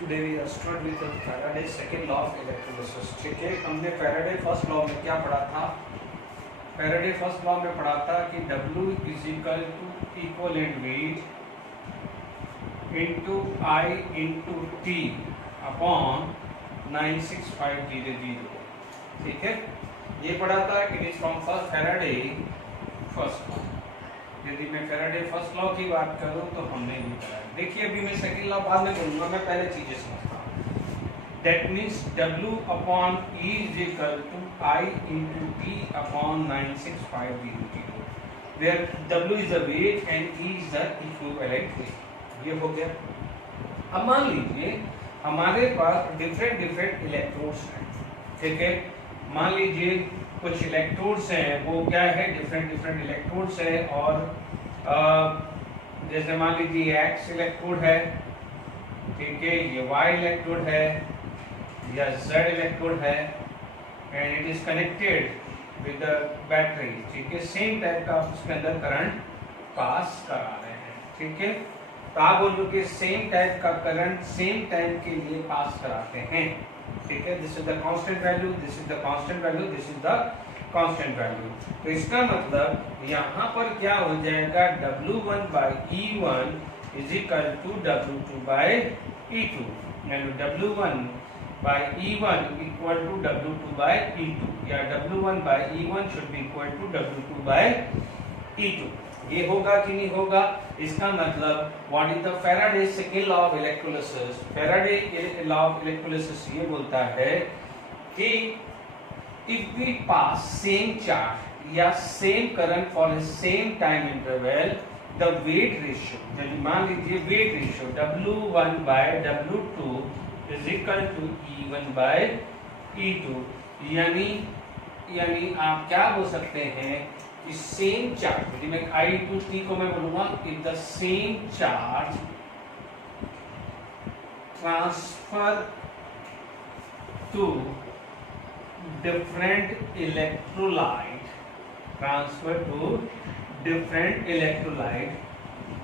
Today we start with Faraday second law of electrolysis. ठीक है, हमने फैराडे फर्स्ट लॉ में क्या पढ़ा था? फैराडे फर्स्ट लॉ में पढ़ा था कि W is equal to equivalent weight into I into T upon 96500। ठीक है, ये पढ़ा था। It is from first Faraday first law. यदि मैं फैराडे फर्स्ट लॉ की बात करूं तो हमने भी पढ़ा है। देखिए, अभी मैं सेकंड लॉ बाद में बोलूंगा, मैं पहले चीजें समझता हूं। That means W upon E is equal to I into T upon 96500, where W is the weight and E is the equivalent weight। ये हो गया। अब मान लीजिए हमारे पास डिफरेंट इलेक्ट्रोड्स हैं। ठीक है, मान लीजिए कुछ इलेक्ट्रोड्स हैं, वो क्या है, डिफरेंट इलेक्ट्रोड्स है। और जैसे मान लीजिए X इलेक्ट्रोड है, ठीक है, ये Y इलेक्ट्रोड है या Z इलेक्ट्रोड है, and it is connected with the battery. ठीक है, सेम टाइप का उसके अंदर करंट पास करा रहे हैं। ठीक है, तो आप बोलोगे सेम टाइप का करंट सेम टाइम के लिए पास कराते हैं। ठीक है, this is the constant value, this is the constant value, this is the constant value. तो इसका मतलब यहाँ पर क्या हो जाएगा, W1 by E1 is equal to W2 by E2, यानी W1 by E1 equal to W2 by E2, या W1 by E1 should be equal to W2 by E2। ये होगा कि नहीं होगा? इसका मतलब what is the Faraday second law of electrolysis? Faraday law of electrolysis ये बोलता है कि if we pass same charge या same current for a same time interval, the weight ratio, मान लीजिए weight ratio W1 by W2 is equal to E1 by E2, यानी आप क्या बोल सकते हैं, सेम चार्ज, यदि मैं I2T को मैं बोलूंगा, if the same charge transfer to different electrolyte,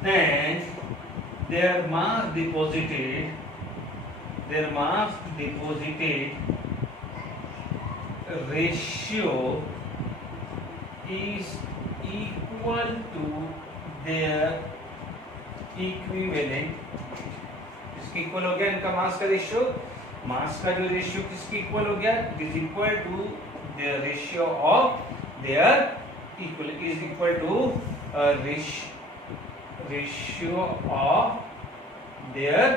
then their mass deposited ratio is equal to their equivalent। इसके इक्वल हो गया इनका मास का रेशियो। मास का जो रेशियो किसके इक्वल हो गया, it is equal to their ratio of their equal, is equal to ratio of their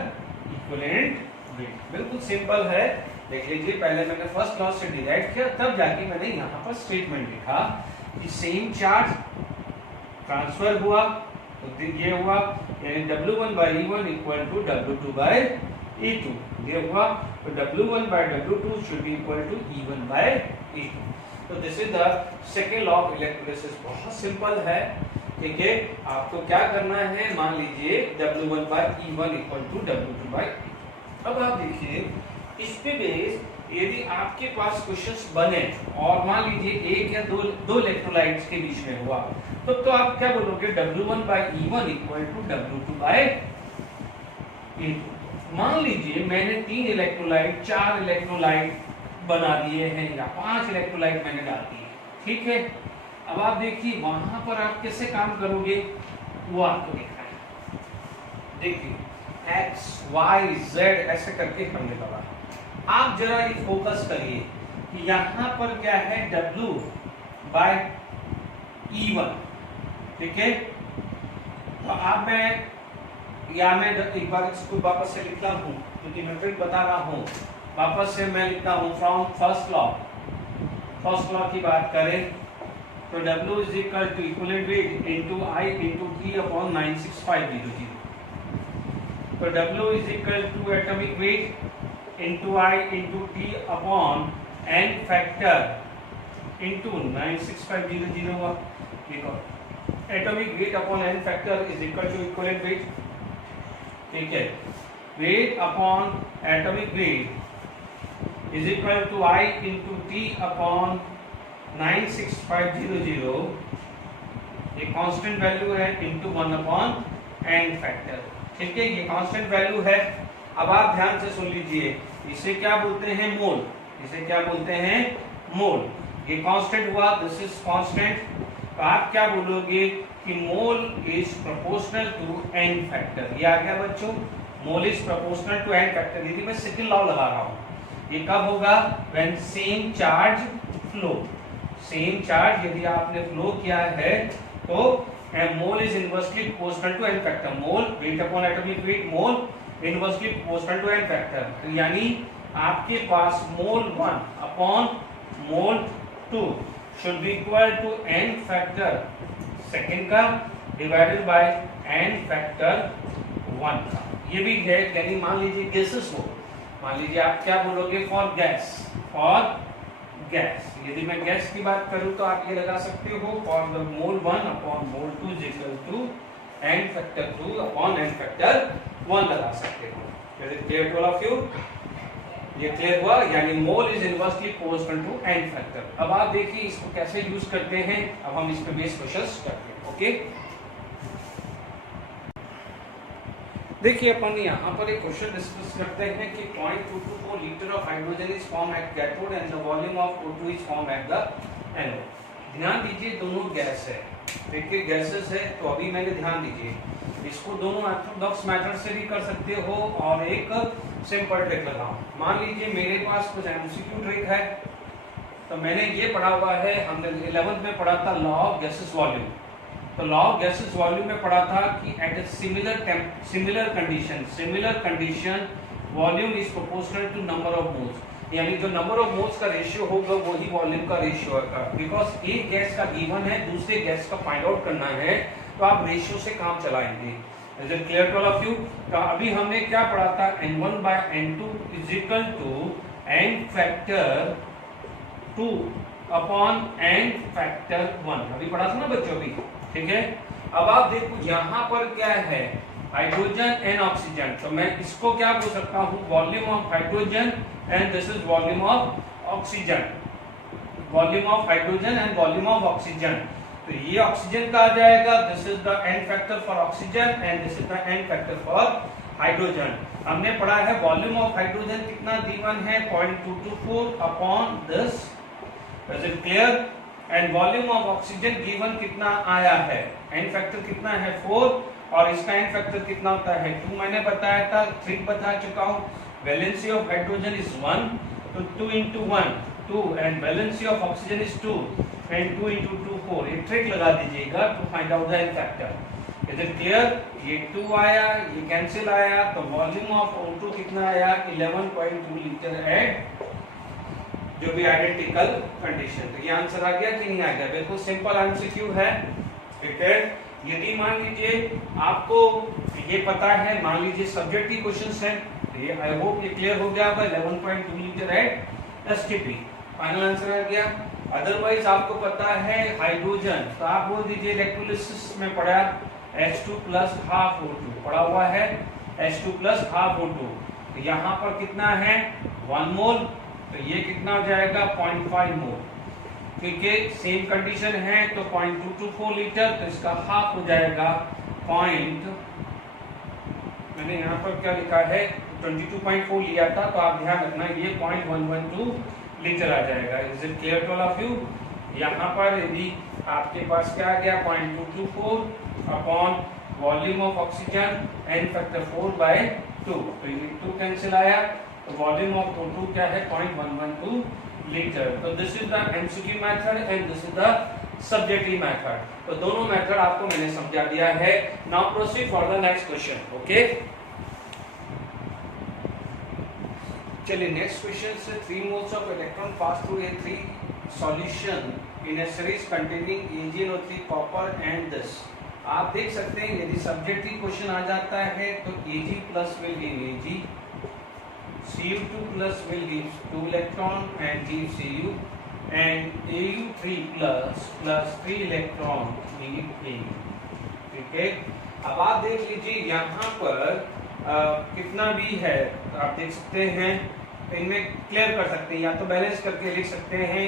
equivalent weight. बिल्कुल सिंपल है, देख लीजिए। पहले मैंने फर्स्ट लॉ से डिराइव किया, तब जाके मैंने यहाँ पर स्टेटमेंट लिखा कि सेम चार्ज ट्रांसफर हुआ, तो ये हुआ, यानी W1 by E1 equal to W2 by E2, ये हुआ। तो W1 by W2 should be equal to E1 by E2। तो this is the second law of electrolysis. बहुत सिंपल है। ठीक है, आपको क्या करना है, मान लीजिए W1 by E1 equal to W2 by E2। अब आप देखिए, इस पे बेस यदि आपके पास क्वेश्चंस बने और मान लीजिए एक या दो इलेक्ट्रोलाइट्स के बीच में हुआ, तो आप क्या बोलोगे, W1 by E1 equal to W2 by E2। मान लीजिए मैंने 3 इलेक्ट्रोलाइट 4 इलेक्ट्रोलाइट बना दिए हैं या 5 इलेक्ट्रोलाइट मैंने डाल दिए। ठीक है, अब आप देखिए वहां पर आप कैसे काम करोगे, वो आपको देखना है। देखिए X Y Z ऐसे करके हमने कहा। आप जरा ये फोकस करिए कि यहाँ पर क्या है, W by E1। ठीक है, तो अब मैं एक बार इसको वापस से लिखता हूँ, क्योंकि मैं फिर बता रहा हूँ। वापस से मैं लिखता हूँ फ्रॉम फर्स्ट लॉ की बात करें तो W is equal to equivalent weight into I into T upon 96500। तो W is equal to atomic weight into I into T upon n factor into 96500 हुआ। देखो, atomic weight upon n factor is equal to equivalent weight. ठीक है, weight upon atomic weight is equal to I into T upon 96500, ये constant value है, into 1 upon n factor. ठीक है, ये constant value है। अब आप ध्यान से सुन लीजिए, इसे क्या बोलते हैं? मोल। इसे क्या बोलते हैं? मोल। ये कांस्टेंट हुआ, दिस इज कांस्टेंट। तो आप क्या बोलोगे कि mole is proportional to n factor. ये आ गया बच्चों, mole is proportional to n factor. यदि मैं सेकंड लॉ लगा रहा हूं, ये कब होगा? When same charge flow. Same charge यदि आपने फ्लो किया है तो mole is inversely proportional to n factor. Mole weight upon atomic weight, mole inversely proportional to n factor. तो यानी आपके पास mole 1 upon mole 2 should be equal to n factor second का डिवाइडेड बाय n फैक्टर 1 का। ये भी है, यानी मान लीजिए गैसेस हो, मान लीजिए आप क्या बोलोगे? For gas. फॉर गैस, यदि मैं गैस की बात करूं तो आप ये लगा सकते हो for the mole 1 upon mole 2 is equal to n factor 2 upon n factor 1 लगा सकते हो। Is it clear to all of you? ये क्लियर हुआ, यानी mole is inversely proportional to n factor. अब आप देखिए इसको कैसे यूज करते हैं, अब हम इस पे बेस क्वेश्चंस करते हैं। ओके, देखिए अपन यहाँ पर एक क्वेश्चन डिस्कस करते हैं कि 0.224 litre of hydrogen is form at cathode and the volume of O2 is form at the anode. ध्यान दीजिए दोनों गैस है, देखिए गैसेस है, तो अभी मैंने ध्यान दीजिए इसको दोनों ऑर्थोडॉक्स मेथड से भी कर सकते हो और एक सिंपल ट्रिक लगाओ। मान लीजिए मेरे पास कुछ एमसीक्यू ट्रिक है, तो मैंने ये पढ़ा हुआ है, हमने 11th में पढ़ा था लॉ ऑफ गैसेस वॉल्यूम। तो लॉ ऑफ गैसेस वॉल्यूम में पढ़ा था कि at a similar condition volume is proportional to number of moles, यानी जो नंबर ऑफ मोल्स का रेशियो होगा वही वॉल्यूम का रेशियो होगा। बिकॉज एक गैस का गिवन है, दूसरे गैस का फाइंड आउट करना है, तो आप रेशियो से काम चलाएंगे। Is it clear to all of you? तो अभी हमने क्या पढ़ा था? n1 by n2 is equal to n factor 2 upon n factor 1। अभी पढ़ा था ना बच्चों अभी, ठीक है। अब आप देखो यहाँ पर क्या है? Hydrogen and oxygen. तो मैं इसको क्या बोल सकता हूँ? Volume of hydrogen and this is volume of oxygen. Volume of hydrogen and volume of oxygen. तो ये ऑक्सीजन का आ जाएगा, this is the n factor for oxygen and this is the n factor for hydrogen. हमने पढ़ा है volume of hydrogen कितना given है? 0.224 upon this. Is it clear? And volume of oxygen given कितना आया है? n फैक्टर कितना है? 4, और इसका n फैक्टर कितना होता है? 2 मैंने बताया था, 3 बता चुका हूँ। वैलेंसी ऑफ हाइड्रोजन इज 1, तो 2 into 1 2, and valency of oxygen is 2 and 2 into 2 4। ये ट्रिक लगा दीजिएगा to find out the n factor. Is it clear? ये 2 आया, ये कैंसिल आया, तो वॉल्यूम ऑफ O2 कितना आया? 11.2 लीटर एट जो भी आइडेंटिकल कंडीशन। तो ये आंसर आ गया कि नहीं आ गया? बिल्कुल सिंपल एमसीक्यू है, ठीक है। यदि मान लीजिए आपको ये पता है, मान लीजिए सब्जेक्ट की क्वेश्चंस हैं, तो ये आई होप ये क्लियर हो गया होगा। 11.2 litre at STP, final answer आ गया। अदरवाइज आपको पता है हाइड्रोजन, तो आप बोल दीजिए इलेक्ट्रोलिसिस में पढ़ा H2 प्लस हाफ O2 पढ़ा हुआ है, H2 प्लस हाफ O2। तो यहाँ पर कितना है? 1 मोल, तो ये कितना हो जाएगा? 0.5 मोल, क्योंकि सेम कंडीशन है, तो 0.224 लीटर, तो इसका हाफ हो जाएगा मैंने यहाँ पर क्या लिखा है? 22.4 लिया था, तो आप ध्यान रखना ये 0.112 लीटर आ जाएगा। Is it clear to all of you? यहाँ पर यदि आपके पास क्या आ गया? 0.224 upon volume of oxygen n factor 4/2, तो ये 2 कैंसिल आया, तो वॉल्यूम ऑफ O2 क्या है? 0.112 लीटर। तो this is the MCQ method and this is the subjective method. तो दोनों मेथड आपको मैंने समझा दिया है। Now proceed for the next question. Okay, चलिए नेक्स्ट क्वेश्चन से 3 moles of electron pass through A3 solution in a series containing AgNO3 copper and this। आप देख सकते हैं यदि सब्जेक्टिव क्वेश्चन आ जाता है तो Ag plus will give Ag, Cu2 plus will give 2 electron and give Cu, and Au3 plus 3 electron give Au। ठीक है, अब आप देख लीजिए यहाँ पर कितना भी है, तो आप देख सकते हैं, इनमें क्लियर कर सकते हैं, या तो बैलेंस करके लिख सकते हैं।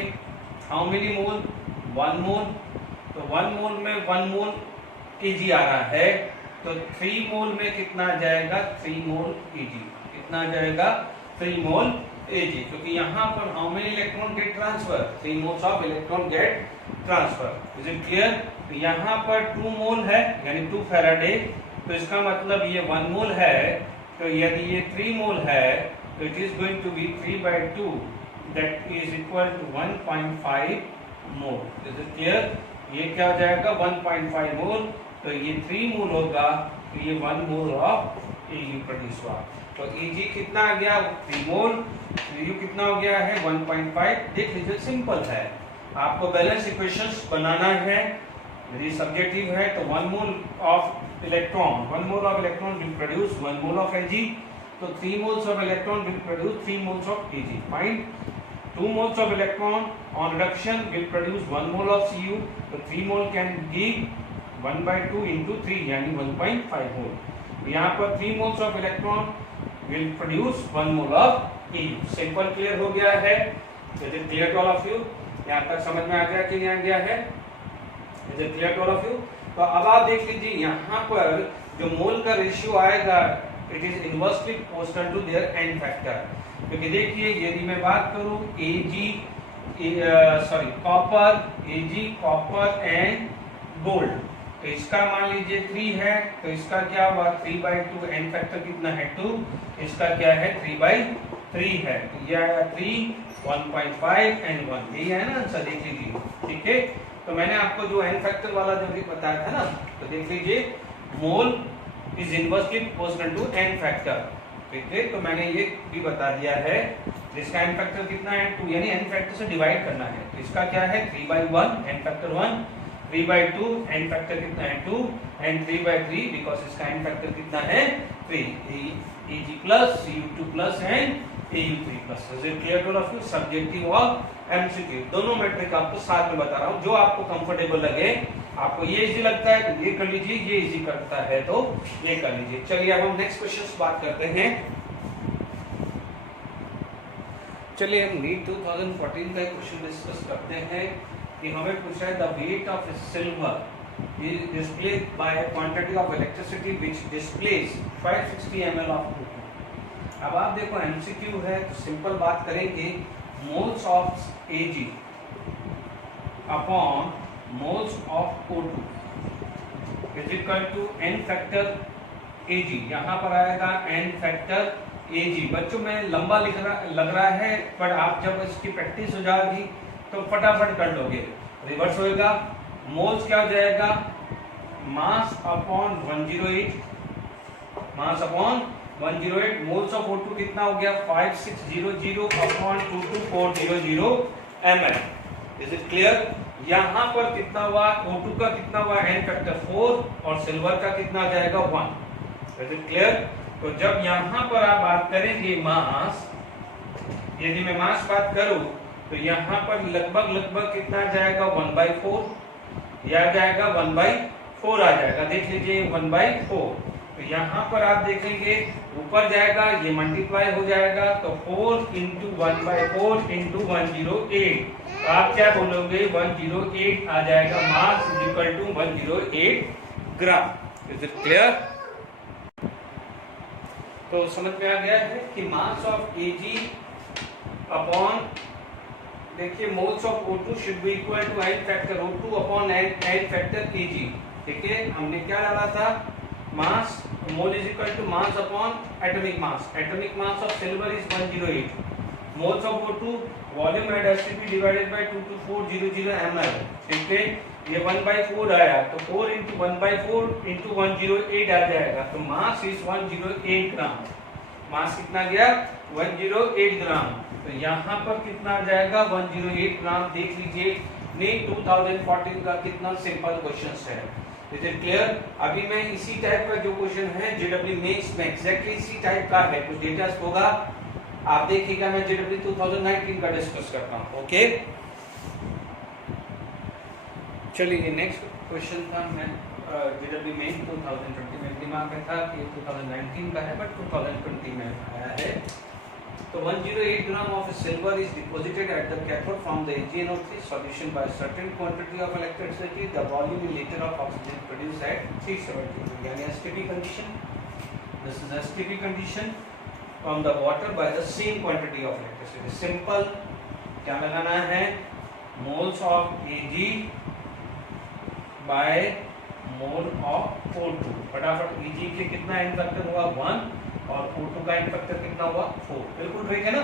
हाउ मेनी मोल? 1 मोल, तो 1 मोल में 1 मोल Ag आ रहा है, तो 3 मोल में कितना आ जाएगा? 3 मोल Ag। कितना आ जाएगा 3 मोल Ag, क्योंकि यहाँ पर how many electron get transfer, 3 moles of electron get transfer. Is it clear? तो यहाँ पर 2 मोल है यानी 2 फैराडे, तो इसका मतलब ये 1 मोल है, तो यदि ये 3 मोल है तो it is going to be 3/2, that is equal to 1.5 mole. Is it clear? ये क्या हो जाएगा 1.5 मोल, तो ये 3 मोल होगा, तो ये 1 मोल ऑफ Au प्रोड्यूस हुआ। तो Ag कितना आ गया 3 मोल, Au कितना हो गया है 1.5। देख लीजिए सिंपल है, आपको बैलेंस इक्वेशंस बनाना है, यदि सब्जेक्टिव है तो 1 mole of electron, 1 mole of electron will produce 1 mole of Ag, तो 3 moles of electron will produce 3 moles of Ag. Fine. 2 moles of electron on reduction will produce 1 mole of Cu. So 3 mole can give 1/2 into 3 यानी 1.5 mole. यहाँ पर 3 moles of electron will produce 1 mole of Au. Simple clear हो गया है? Is it clear to all of you? यहाँ तक समझ में आ गया कि नहीं आ गया है? Is it clear to all of you? तो अब आप देख लीजिए यहाँ पर जो मोल का रेशियो आएगा it is inversely proportional to their n factor, क्योंकि देखिए यदि मैं बात करूं Ag कॉपर एंड गोल्ड, तो इसका मान लीजिए 3 है, तो इसका क्या हुआ 3/2, n फैक्टर कितना है 2, इसका क्या है 3/3 है, तो ये आया 3, 1.5 एंड 1, यही है ना आंसर। देख लीजिए, ठीक है। तो मैंने आपको जो n फैक्टर वाला जो भी बताया था ना, तो देख लीजिए mole is inversely proportional to n factor, ठीक है। तो मैंने ये भी बता दिया है, जिसका n फैक्टर कितना है 2, यानी n फैक्टर से डिवाइड करना है, तो इसका क्या है 3/1 n फैक्टर 1, 3/2 n फैक्टर कितना है 2 एंड 3/3 बिकॉज़ इसका n फैक्टर कितना है 3, Ag plus Cu2 plus and Au3 plus. Is it clear to all of you? Subjective और एमसीक्यू दोनों मैट्रिक आपको साथ में बता रहा हूं, जो आपको कंफर्टेबल लगे। आपको ये इजी लगता है तो ये कर लीजिए, ये इजी करता है तो ये कर लीजिए। चलिए अब हम नेक्स्ट क्वेश्चन बात करते हैं। चलिए हम नीट 2014 का एक क्वेश्चन डिस्कस करते हैं कि हमें पूछा है the weight of silver is displayed bye a quantity of electricity which displace 560 ml of O2। अब आप देखो एमसीक्यू है तो सिंपल बात करेंगे, moles of Ag upon moles of O2 is equal to n factor Ag। यहाँ पर आएगा n फैक्टर Ag। बच्चों में लंबा लग रहा है, पर आप जब इसकी प्रैक्टिस हो जाएगी तो फटाफट कर लोगे। रिवर्स होएगा, मोल्स क्या हो जाएगा mass upon 108, mass upon 108, moles of O2 कितना हो गया 5600 upon 22400 ml। Is it clear? यहाँ पर कितना हुआ O2 का कितना हुआ n फैक्टर 4 और सिल्वर का कितना आ जाएगा 1। Is it clear? तो जब यहाँ पर आप बात करेंगे मास, यदि मैं मास बात करूं तो यहाँ पर लगभग कितना आ जाएगा 1/4, यह आ जाएगा 1/4 आ जाएगा। देख लीजिए 1/4, तो यहाँ पर आप देखेंगे ऊपर जाएगा ये मल्टीप्लाई हो जाएगा, तो 4 × 1/4 × 108, तो आप क्या बोलोगे 108 आ जाएगा, mass is equal to 108 gram. Is it clear? तो समझ में आ गया है कि मास ऑफ Ag अपॉन, देखिए moles of O2 should be equal to n factor O2 upon n factor Ag। ठीक है, हमने क्या डाला था mass, mole is equal to mass upon atomic mass. Atomic mass of silver is 108, moles of O2 volume at STP divided by 22400 ml। ठीक है, ये 1/4 आया, तो 4 × 1/4 × 108 आ जाएगा, तो मास इज 108 ग्राम। मास कितना गया 108 ग्राम, तो यहाँ पर कितना आ जाएगा 108 ग्राम। देख लीजिए नीट 2014 का कितना सिंपल क्वेश्चन है। Is it clear? अभी मैं इसी टाइप का जो क्वेश्चन है JEE मेंस में एग्जैक्टली इसी टाइप का है, कुछ डेटा होगा आप देखिएगा, मैं JEE 2019 का डिस्कस करता हूँ। ओके, चलिए नेक्स्ट क्वेश्चन था, मैं JEE मेंस 2020 में दिमाग में था कि 2019 का है, बट 2020 में आया है। तो 108 ग्राम of silver is deposited at the cathode from the AgNO3 solution by a certain quantity of electricity. The volume in liter of oxygen produced at 370, यानी STP condition। This is STP condition from the water by the same quantity of electricity. Simple, क्या लगाना है, moles of Ag by mole of O2। फटाफट, Ag के कितना N factor हुआ 1 और O2 का एन फैक्टर कितना हुआ 4। बिल्कुल ठीक है ना।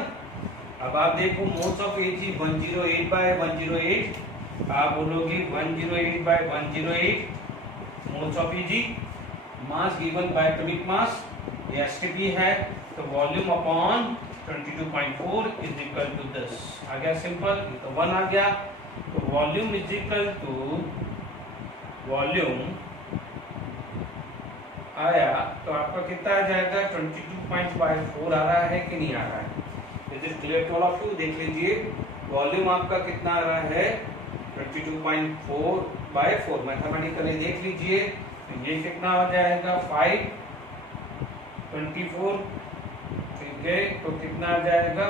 अब आप देखो मोल्स ऑफ Ag 108 बाय 108, आप बोलोगे 108 by 108 moles of Ag। Mass given by atomic mass, ये STP है, तो volume upon 22.4 is equal to this. आ गया सिंपल, ये तो 1 आ गया। तो volume is equal to volume आया, तो आपका कितना आ जाएगा 22.4 आ रहा है कि नहीं आ रहा है? Is it clear to all of you? देख लीजिए, वॉल्यूम आपका कितना आ रहा है 22.4/4। मैथमेटिकली देख लीजिए, तो ये कितना आ जाएगा 524। ठीक है, तो कितना आ जाएगा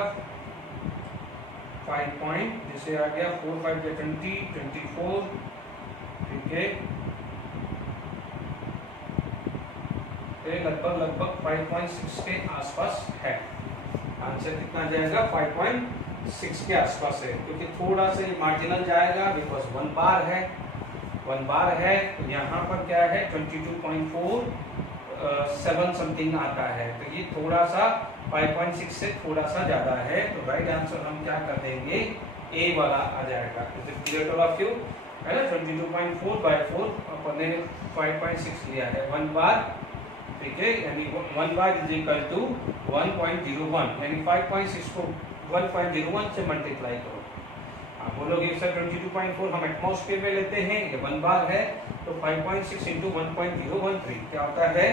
5 पॉइंट, जैसे आ गया 4 5 20 24। ठीक है, लगभग 5.6 के आसपास है। आंसर कितना जाएगा 5.6 के आसपास है, क्योंकि थोड़ा सा मार्जिनल जाएगा, बिकॉज 1 बार है। 1 बार है, तो यहाँ पर क्या है 22.47 समथिंग आता है, तो ये थोड़ा सा 5.6 से थोड़ा सा ज्यादा है। तो राइट आंसर हम क्या कर देंगे, ए वाला आ जाएगा। Is it clear two of you? है ना, 22.4/4 अपन ने 5.6 लिया है 1 बार। ठीक है, यानी 1 बार इज इक्वल टू 1.01, यानी 5.6 को 1.01 से मल्टीप्लाई करो। आप बोलोगे सर 22.4 हम एटमॉस्फेयर में लेते हैं, ये 1 बार है, तो 5.6 इंटू 1.013 क्या होता है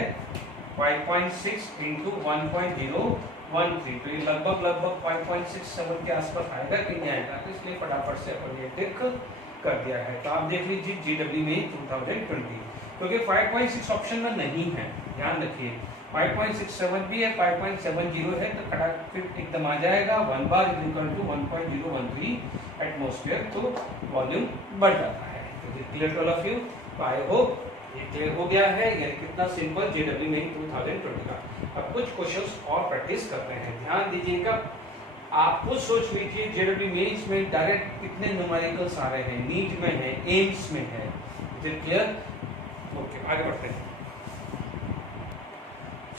5.6 इंटू 1.013। तो ये लगभग 5.67 के आसपास आएगा कि नहीं आएगा, तो इसलिए फटाफट से अपन ये टिक कर दिया है। तो आप देख लीजिए GW में 2020, क्योंकि 5.6 ऑप्शन में नहीं है, ध्यान रखिए। 5.67 भी है, 5.70 है, तो खटाक फिर एकदम आ जाएगा 1 bar is equal to 1.013 atmosphere, तो वॉल्यूम बढ़ जाता है। तो clear to all of you? I hope ये क्लियर हो गया है। ये कितना सिंपल JW में 2020 का। अब कुछ क्वेश्चंस और प्रैक्टिस करते हैं, ध्यान दीजिएगा। आप खुद सोच लीजिए, JW मेंस में डायरेक्ट कितने न्यूमेरिकल्स आ रहे हैं, नीट में है, एम्स में है। Is it clear? ओके, आगे बढ़ते हैं।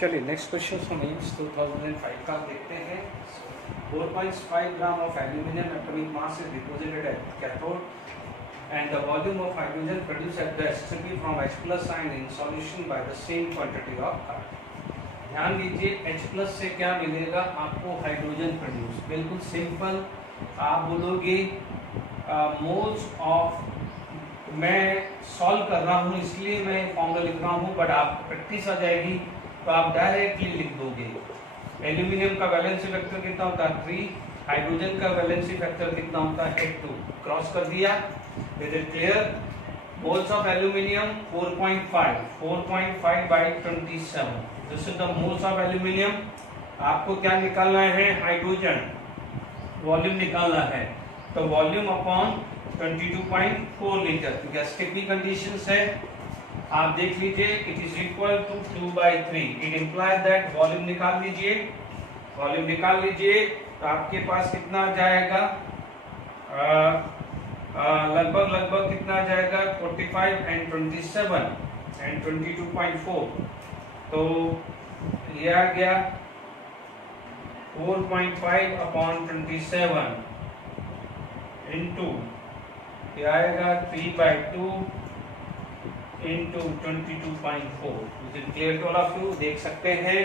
चलिए नेक्स्ट क्वेश्चन हम एम्स 2005 का देखते हैं। 4.5 gram of aluminium atomic mass is deposited at cathode and the volume of hydrogen produced at the STP from H+ ion in solution by the same quantity of current। ध्यान दीजिए, H+ से क्या मिलेगा आपको, hydrogen produce. बिल्कुल simple, आप बोलोगे moles of, मैं सॉल्व कर रहा हूँ इसलिए मैं फॉर्मूला लिख रहा हूँ, बट आप प्रैक्टिस आ जाएगी तो आप डायरेक्टली लिख दोगे। एल्यूमिनियम का वैलेंसी फैक्टर कितना होता है 3, हाइड्रोजन का वैलेंसी फैक्टर कितना होता है 2। क्रॉस कर दिया। Is it clear? Moles of aluminium 4.5/27. This is the moles of aluminium। आपको क्या निकालना है, हाइड्रोजन वॉल्यूम निकालना है, तो वॉल्यूम अपॉन 22.4 लीटर, क्योंकि STP कंडीशंस है। आप देख लीजिए, it is equal to 2/3। It implies that volume निकाल लीजिए, वॉल्यूम निकाल लीजिए, तो आपके पास कितना आ जाएगा, लगभग कितना आ जाएगा 45 एंड 27 एंड 22.4, तो ये आ गया 4.5/27 इंटू ये आएगा 3/2 into 22.4। Clear to all of you? देख सकते हैं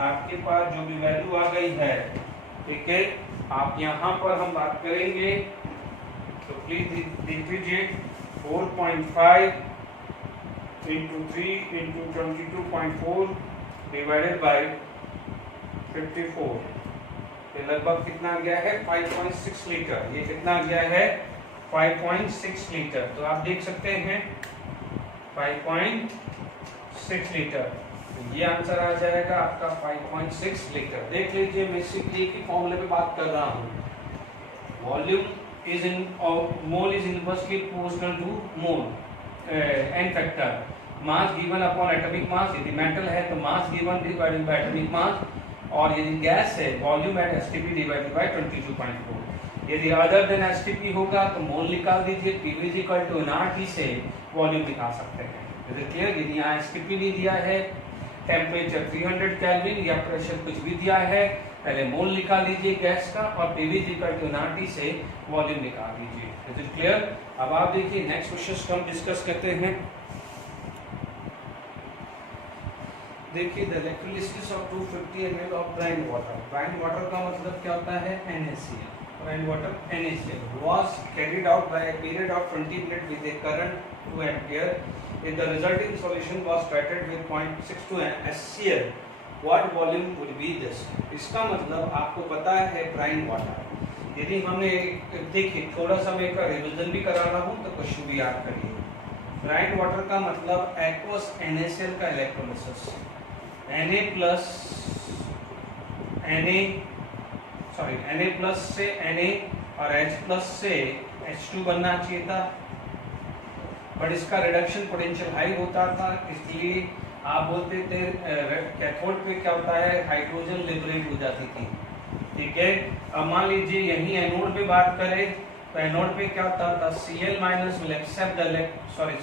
आपके पास जो भी वैल्यू आ गई है, ठीक है। आप यहाँ पर हम बात करेंगे, तो प्लीज देख लीजिए 4.5 इंटू 3 इंटू 22.4 डिवाइडेड बाई 54, ये लगभग कितना आ गया है 5.6 लीटर। ये कितना आ गया है 5.6 लीटर। तो आप देख सकते हैं 5.6 लीटर, तो ये आंसर आ जाएगा आपका 5.6 लीटर। देख लीजिए, मैं बेसिकली की फॉर्मूले पे बात कर रहा हूँ। Volume is in mole is inversely proportional to mole n factor। mass given upon atomic mass, यदि मेटल है तो mass given divided by atomic mass, और यदि गैस है volume at STP divided by 22.4। यदि अदर देन एसटीपी होगा तो mole निकाल दीजिए, PV is equal to NRT से वॉल्यूम निकाल सकते हैं। Is it clear? यदि यहाँ एसटीपी नहीं दिया है, टेम्परेचर 300 केल्विन या प्रेशर कुछ भी दिया है, पहले मोल निकाल दीजिए गैस का और PV is equal to NRT से वॉल्यूम निकाल दीजिए। Is it clear? अब आप देखिए नेक्स्ट क्वेश्चन को हम डिस्कस करते हैं। देखिए the electrolysis of 250 ml of brine water. Brine water का मतलब क्या होता है? NaCl। Brine water NaCl was carried out by a period of 20 minutes with a current 2 ampere. If the resulting solution was treated with 0.62 SCl, what volume would be this? इसका मतलब आपको पता है ब्राइन वाटर। यदि हमने देखिए थोड़ा सा मैं इसका रिविजन भी करा रहा हूँ तो क्वेश्चन भी याद करिए। ब्राइन वाटर का मतलब एक्वस NaCl का इलेक्ट्रोलिसिस, Na प्लस से Na और H प्लस से H2 बनना चाहिए था, बट इसका रिडक्शन पोटेंशियल हाई होता था, इसलिए आप बोलते थे कैथोड पे क्या होता है? हाइड्रोजन लिबरेट हो जाती थी। ठीक है, अब मान लीजिए यही एनोड पे बात करें तो एनोड पे क्या होता था? Cl minus will accept the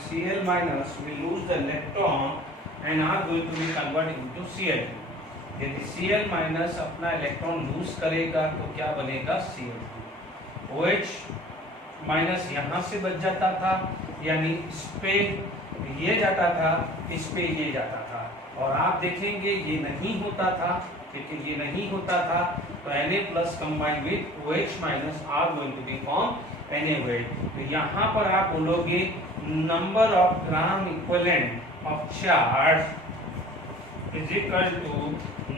Cl minus will lose the electron and are going to be converted into Cl2। यदि Cl minus अपना इलेक्ट्रॉन लूज करेगा तो क्या बनेगा? Cl2। OH माइनस यहाँ से बच जाता था, यानी इस पे ये जाता था, इस पे ये जाता था, और आप देखेंगे ये नहीं होता था, क्योंकि ये नहीं होता था तो Na plus combined with OH minus are going to be form NaOH। तो यहाँ पर आप बोलोगे number of gram equivalent of charge is equal to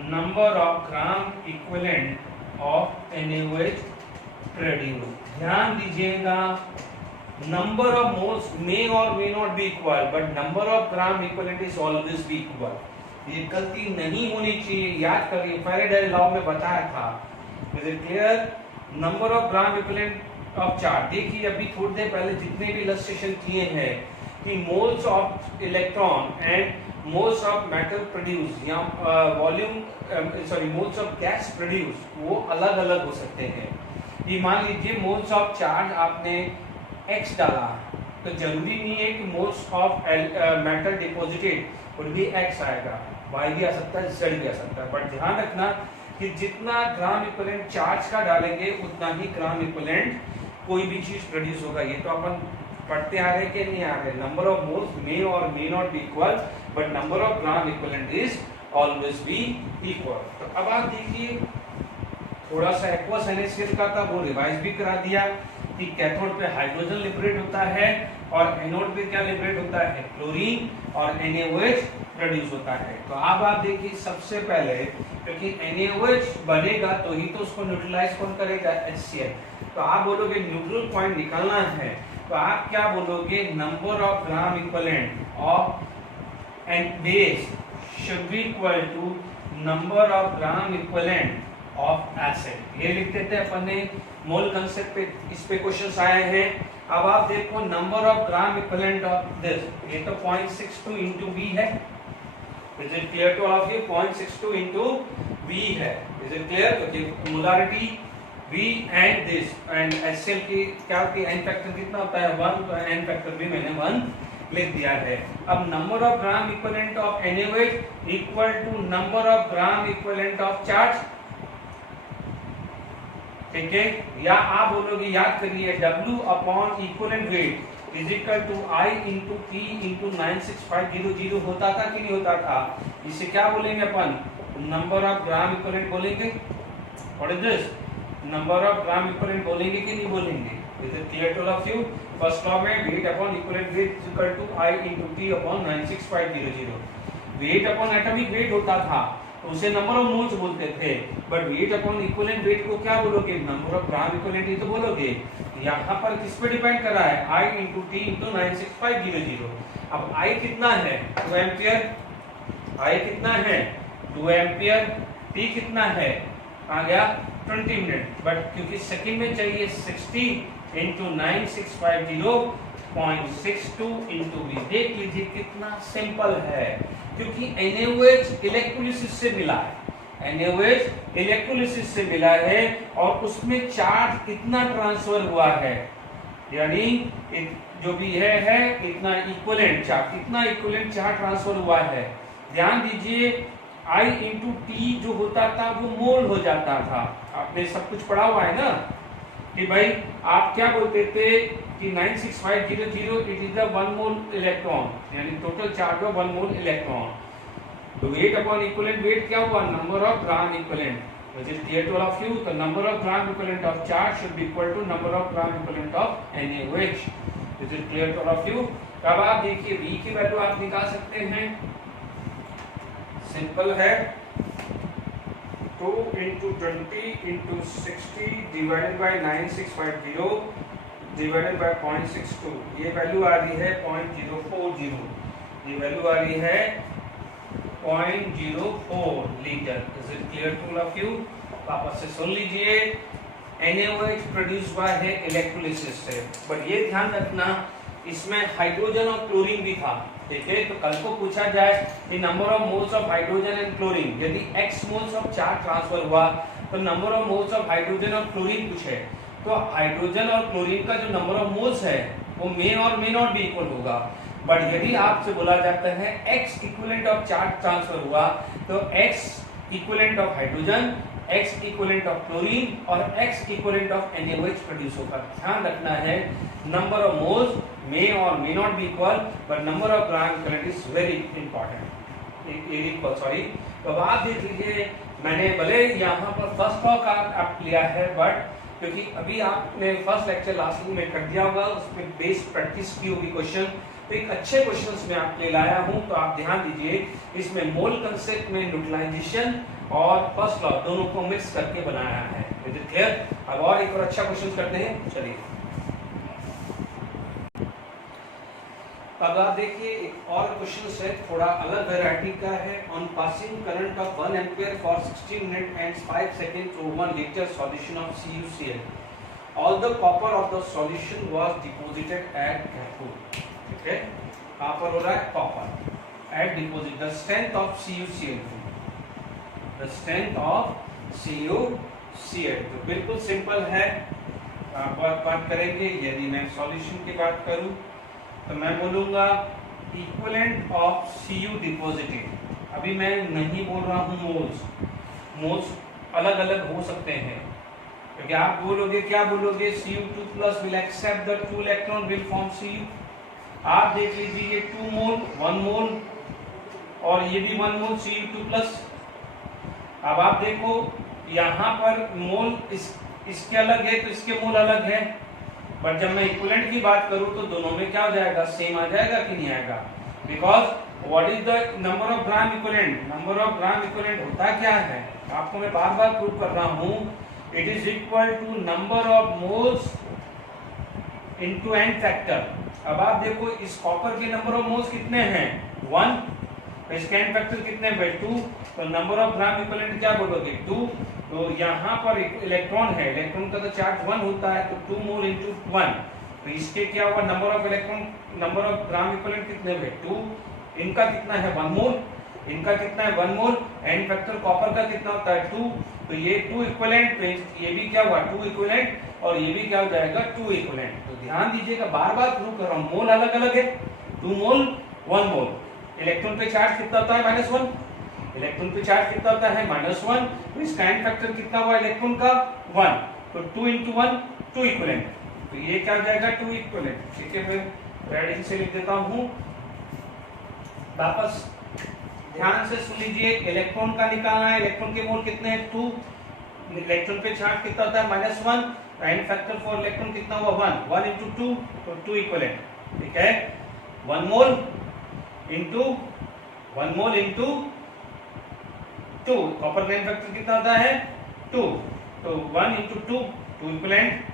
number of gram equivalent of NaOH produced। ध्यान दीजिएगा, number of moles may or may not be equal, but number of gram equivalent is always be equal। ये गलती नहीं होनी चाहिए, याद करिए Faraday law में बताया था। Is it clear? Number of gram equivalent of charge। देखिए अभी थोड़ी देर पहले जितने भी इलस्ट्रेशन किए हैं कि moles of electron and moles of metal produce या मोल्स ऑफ गैस प्रोड्यूस वो अलग अलग हो सकते हैं। ये मान लीजिए मोल्स ऑफ चार्ज आपने x डाला तो जरूरी नहीं है कि moles of metal deposited would भी x आएगा, y भी आ सकता है, z भी आ सकता है, बट ध्यान रखना कि जितना ग्राम इक्विवेलेंट चार्ज का डालेंगे उतना ही ग्राम इक्विवेलेंट कोई भी चीज प्रोड्यूस होगा। ये तो अपन पढ़ते आ रहे कि नहीं आ रहे? नंबर ऑफ मोल्स मे और may not be equal, but number of gram equivalent is always be equal. तो अब आप देखिए थोड़ा सा एक्वस NaCl का था वो रिवाइज भी करा दिया कि कैथोड पे हाइड्रोजन लिबरेट होता है और एनोड पे क्या लिबरेट होता है? क्लोरीन, और NaOH प्रोड्यूस होता है। तो अब आप देखिए सबसे पहले क्योंकि NaOH बनेगा तो ही तो उसको न्यूट्रलाइज कौन करेगा? HCl। तो आप बोलोगे न्यूट्रल पॉइंट निकालना है तो आप क्या बोलोगे? Number of gram equivalent of and base should be equal to number of gram equivalent of acid. ये लिख देते हैं अपन ने, मोल कांसेप्ट पे इस पे क्वेश्चंस आए हैं। अब आप देखो number of gram equivalent of this, ये तो 0.62 into V है। Is it clear to all of you? 0.62 into V है। Is it clear? तो molarity V and this and HCl की क्या होती है? n फैक्टर कितना होता है? 1, तो n फैक्टर भी मैंने 1 लिख दिया है। अब number of gram equivalent of NaOH equal to number of gram equivalent of charge. ठीक है, या आप बोलोगे याद करिए W upon equivalent weight is equal to I into T into 96500 होता था कि नहीं होता था? इसे क्या बोलेंगे अपन? नंबर ऑफ ग्राम इक्विवेलेंट बोलेंगे। What is this? Number of gram equivalent बोलेंगे कि नहीं बोलेंगे? Is it clear to all of you? First law में weight upon equivalent weight is equal to I into T upon 96500। Weight upon atomic weight होता था तो उसे number of moles बोलते थे, but weight upon equivalent weight को क्या बोलोगे? नंबर ऑफ ग्राम इक्विवेलेंट ही तो बोलोगे। यहाँ पर किस पे डिपेंड कर रहा है? I into T into 96500। अब I कितना है? 2 एम्पियर। I कितना है? 2 एम्पियर। T कितना है? आ गया 20 मिनट, बट क्योंकि सेकंड में चाहिए 60 इंटू 9650.62 इंटू V। देख लीजिए कितना सिंपल है, क्योंकि NaOH इलेक्ट्रोलिसिस से मिला है। NaOH इलेक्ट्रोलिसिस से मिला है और उसमें चार्ज कितना ट्रांसफर हुआ है, यानी जो भी है इतना इक्विवेलेंट चार्ज, कितना इक्विवेलेंट चार्ज ट्रांसफर हुआ है। ध्यान दीजिए I इंटू टी जो होता था वो मोल हो जाता था। आपने सब कुछ पढ़ा हुआ है ना कि भाई आप क्या बोलते थे कि 96500 it is the 1 mole electron, यानी total charge of 1 mole electron. तो वेट अपॉन इक्विवेलेंट वेट क्या हुआ, number of gram equivalent, which is clear to all of you. The number of gram equivalent of charge should be equal to number of gram equivalent of NaOH. This is clear to all of you. अब आप देखिए V की value आप निकाल सकते हैं, simple है 2 into 20 into 60 divided by 9650 divided by 0.62, ये वैल्यू आ रही है 0.040, ये वैल्यू आ रही है 0.04 litre. Is it clear to all of you? वापस से सुन लीजिए, NaOH प्रोड्यूस हुआ है इलेक्ट्रोलिसिस से, बट ये ध्यान रखना इसमें हाइड्रोजन और क्लोरीन भी था। ठीक है, तो कल को पूछा जाए कि number of moles of hydrogen and chlorine, यदि x moles of charge transfer हुआ तो number of moles of hydrogen और क्लोरीन पूछे, तो हाइड्रोजन और क्लोरीन का जो नंबर ऑफ मोल्स है वो मे और मे नॉट भी इक्वल होगा। बट यदि आपसे बोला जाता है x equivalent of charge transfer हुआ तो x equivalent of hydrogen, x equivalent of chlorine और x equivalent of NaOH produce होगा। ध्यान रखना है नंबर ऑफ मोल्स मे और may not be equal, but number of gram equivalent is very important. Sorry, तो आप देख लीजिए, मैंने भले यहाँ पर फर्स्ट लॉ का आप लिया है, बट क्योंकि अभी आपने फर्स्ट लेक्चर लास्ट में कर दिया होगा, उसमें बेस प्रैक्टिस की होगी क्वेश्चन, तो एक अच्छे क्वेश्चंस में आपके लाया हूं, तो आप ध्यान दीजिए इसमें मोल कंसेप्ट में न्यूट्रलाइजेशन और फर्स्ट लॉ दोनों को मिक्स करके बनाया है। Is it clear? अब और एक और अच्छा क्वेश्चन करते हैं, चलिए। अब आप देखिए एक और क्वेश्चन है, थोड़ा अलग वैरायटी का है। On passing current of 1 ampere for 16 minute and 5 second through 1 litre solution of CuCl, all the copper of the solution was deposited at cathode। ठीक है, कॉपर हो रहा है copper at deposit, the strength of CuCl, the strength of CuCl। तो बिल्कुल simple है, बात करेंगे। यदि मैं सॉल्यूशन की बात करूं तो मैं बोलूंगा इक्विवेलेंट ऑफ Cu डिपोजिटेड। अभी मैं नहीं बोल रहा हूं मोल्स, मोल्स अलग अलग हो सकते हैं, क्योंकि आप बोलोगे क्या बोलोगे, Cu2 plus will accept the 2 electron will form Cu। आप देख लीजिए ये 2 मोल 1 मोल और ये भी 1 मोल Cu2 प्लस। अब आप देखो यहाँ पर मोल इसके अलग है तो इसके मोल अलग है, बट जब मैं इक्विवेलेंट की बात करूं तो दोनों में क्या हो जाएगा, सेम आ जाएगा कि नहीं आएगा? Because what is the number of gram equivalent, number of gram equivalent होता क्या है, आपको मैं बार बार प्रूव कर रहा हूं, it is equal to number of moles into n factor. अब आप देखो इस कॉपर के नंबर ऑफ मोल्स कितने हैं, 1, तो इसके n फैक्टर कितने हैं, 2, तो नंबर ऑफ ग्राम इक्विवेलेंट क्या बोलोगे, 2। तो यहाँ पर इलेक्ट्रॉन है, इलेक्ट्रॉन का तो चार्ज 1 होता है, तो 2 मोल इनटू 1, तो इसके क्या हुआ, number of electron, number of gram equivalent कितने हुए, 2। इनका कितना है, 1 मोल, इनका कितना है, 1 मोल, n फैक्टर कॉपर का कितना होता है, 2, तो ये 2 इक्विवेलेंट, तो ये भी क्या हुआ, 2 इक्विवेलेंट, और ये भी क्या हो जाएगा, 2 इक्विवेलेंट। तो ध्यान दीजिएगा, बार बार प्रूव कर रहा हूँ, मोल अलग अलग है, 2 मोल 1 मोल। इलेक्ट्रॉन पे चार्ज कितना होता है, -1, इलेक्ट्रॉन पे चार्ज कितना होता है, -1, तो इसका n फैक्टर कितना हुआ इलेक्ट्रॉन का, 1, तो 2 into 1 2 इक्विवेलेंट, तो ये क्या हो जाएगा, 2 इक्विवेलेंट। ठीक है, मैं रेड से लिख देता हूं, वापस ध्यान से सुन लीजिए, इलेक्ट्रॉन का निकालना है, इलेक्ट्रॉन के मोल कितने हैं, 2, इलेक्ट्रॉन पे चार्ज कितना होता है, -1, n फैक्टर फॉर इलेक्ट्रॉन कितना हुआ, 1 into 2, तो 2 इक्विवेलेंट। ठीक है, 1 mole into 1 mole into 2, copper का n फैक्टर कितना होता है, 2, तो 1 into 2 2 इक्विवेलेंट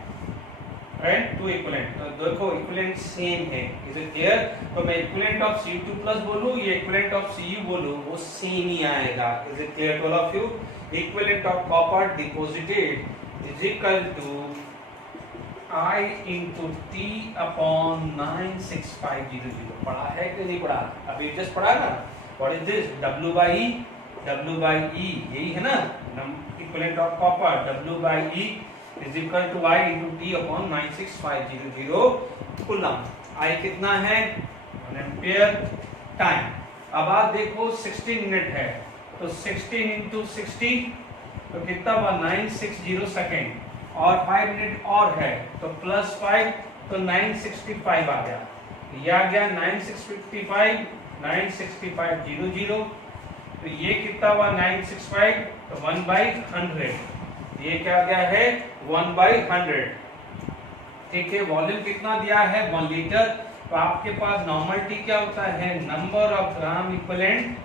एंड 2 इक्विवेलेंट, तो देखो इक्विवेलेंट सेम है। Is it clear? तो मैं इक्विवेलेंट ऑफ Cu2 प्लस बोलूं, ये इक्विवेलेंट ऑफ Cu बोलूं, वो सेम ही आएगा। Is it clear to all of you? Equivalent of copper deposited is equal to I into T upon 96500। पढ़ा है कि नहीं पढ़ा? अभी जस्ट पढ़ा ना, what is this, W by E, W/E, यही है ना equivalent of copper, W/E is equal to I into T upon 96500 coulomb. I कितना है 1 एम्पियर टाइम। अब आप देखो 16 मिनट है तो 16 इंटू 60 तो कितना हुआ 960 सेकेंड और 5 मिनट और है तो प्लस 5 तो 965 आ गया। ये आ गया 965 96500 तो ये कितना हुआ 965 तो 1/100, ये क्या गया है 1/100। ठीक है, वॉल्यूम कितना दिया है 1 लीटर। तो आपके पास नॉर्मलिटी क्या होता है number of gram equivalent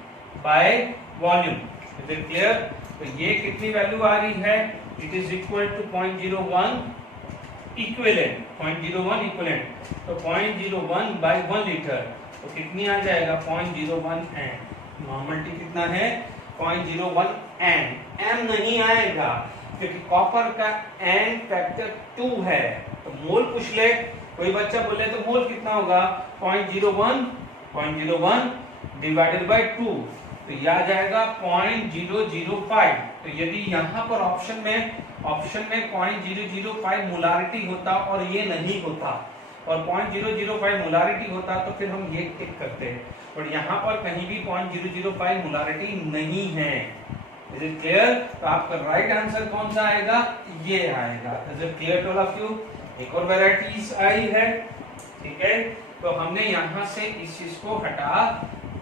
by volume. Is it clear? तो ये कितनी वैल्यू आ रही है, it is equal to 0.01 equivalent, 0.01 equivalent. तो 0.01 बाय 1 लीटर तो कितनी आ जाएगा 0.01 एन। नॉर्मलिटी कितना है 0.01 एन, एम नहीं आएगा क्योंकि कॉपर का एन फैक्टर 2 है। तो मोल पूछ ले, कोई बच्चा बोले तो मोल कितना होगा 0.01 डिवाइडेड बाय 2 तो यह आ जाएगा 0.005। तो यदि यहाँ पर ऑप्शन में 0.005 मोलारिटी होता और ये नहीं होता और 0.005 मोलारिटी होता तो फिर हम ये टिक करते हैं, और यहाँ पर कहीं भी 0.005 मोलारिटी नहीं है। Is it clear? तो आपका राइट आंसर कौन सा आएगा, ये आएगा। Is it clear to all of you? एक और वैरायटीज आई है, ठीक है, तो हमने यहाँ से इस चीज को हटा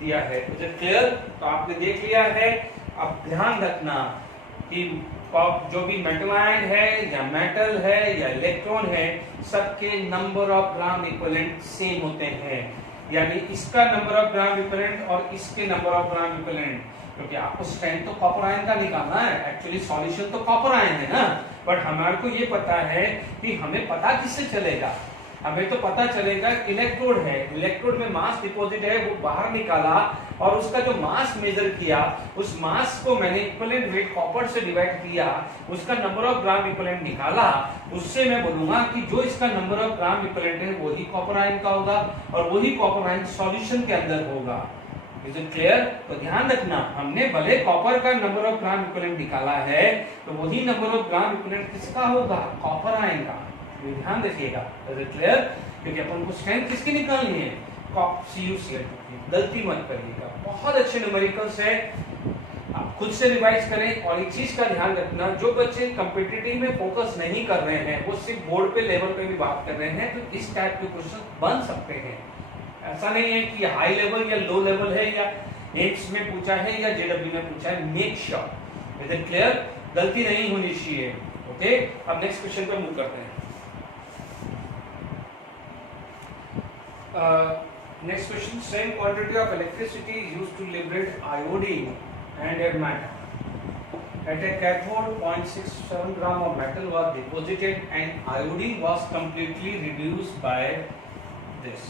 दिया है। Is it clear? तो आपने देख लिया है। अब ध्यान रखना कि जो भी मेटल आयन है या मेटल है या इलेक्ट्रॉन है, सबके number of gram equivalent same होते हैं। यानी इसका नंबर ऑफ ग्राम इक्विवेलेंट और इसके नंबर ऑफ ग्राम इक्विवेलेंट, क्योंकि आपको स्ट्रेंथ तो कॉपर आयन का निकालना है, एक्चुअली सॉल्यूशन तो कॉपर आयन है ना, बट हमारे को ये पता है कि हमें पता किससे चलेगा, हमें तो पता चलेगा इलेक्ट्रोड है, इलेक्ट्रोड में मास डिपॉजिट है वो बाहर निकाला और उसका जो मास मेजर किया उस मास को मैंने इक्विवेलेंट वेट कॉपर से डिवाइड किया, उसका नंबर ऑफ ग्राम इक्विवेलेंट निकाला, उससे मैं बोलूंगा कि जो इसका नंबर ऑफ ग्राम इक्विवेलेंट है वही कॉपर आयन का होगा और वही कॉपर आयन सॉल्यूशन के अंदर होगा। Is it clear? तो ध्यान रखना, हमने भले कॉपर का नंबर ऑफ ग्राम इक्विवेलेंट निकाला है तो वही नंबर ऑफ ग्राम इक्विवेलेंट किसका होगा, कॉपर आयन का। ये ध्यान रखिएगा। Is it clear? क्योंकि अपन को स्ट्रेंथ किसकी निकालनी है, CuCl2 की। गलती मत करिएगा, बहुत अच्छे न्यूमेरिकल्स है, आप खुद से रिवाइज करें। और एक चीज का ध्यान रखना, जो बच्चे कॉम्पिटिटिव में फोकस नहीं कर रहे हैं वो सिर्फ बोर्ड पे लेवल पे भी बात कर रहे हैं, तो इस टाइप के क्वेश्चन बन सकते हैं। ऐसा नहीं है कि हाई लेवल या लो लेवल है या एम्स में पूछा है या JW में पूछा है, make sure. Is it clear? गलती नहीं होनी चाहिए। ओके, अब नेक्स्ट क्वेश्चन पे मूव करते हैं। Next question, same quantity of electricity is used to liberate iodine and a metal. At a cathode, 0.67 gram of metal was deposited and iodine was completely reduced by this.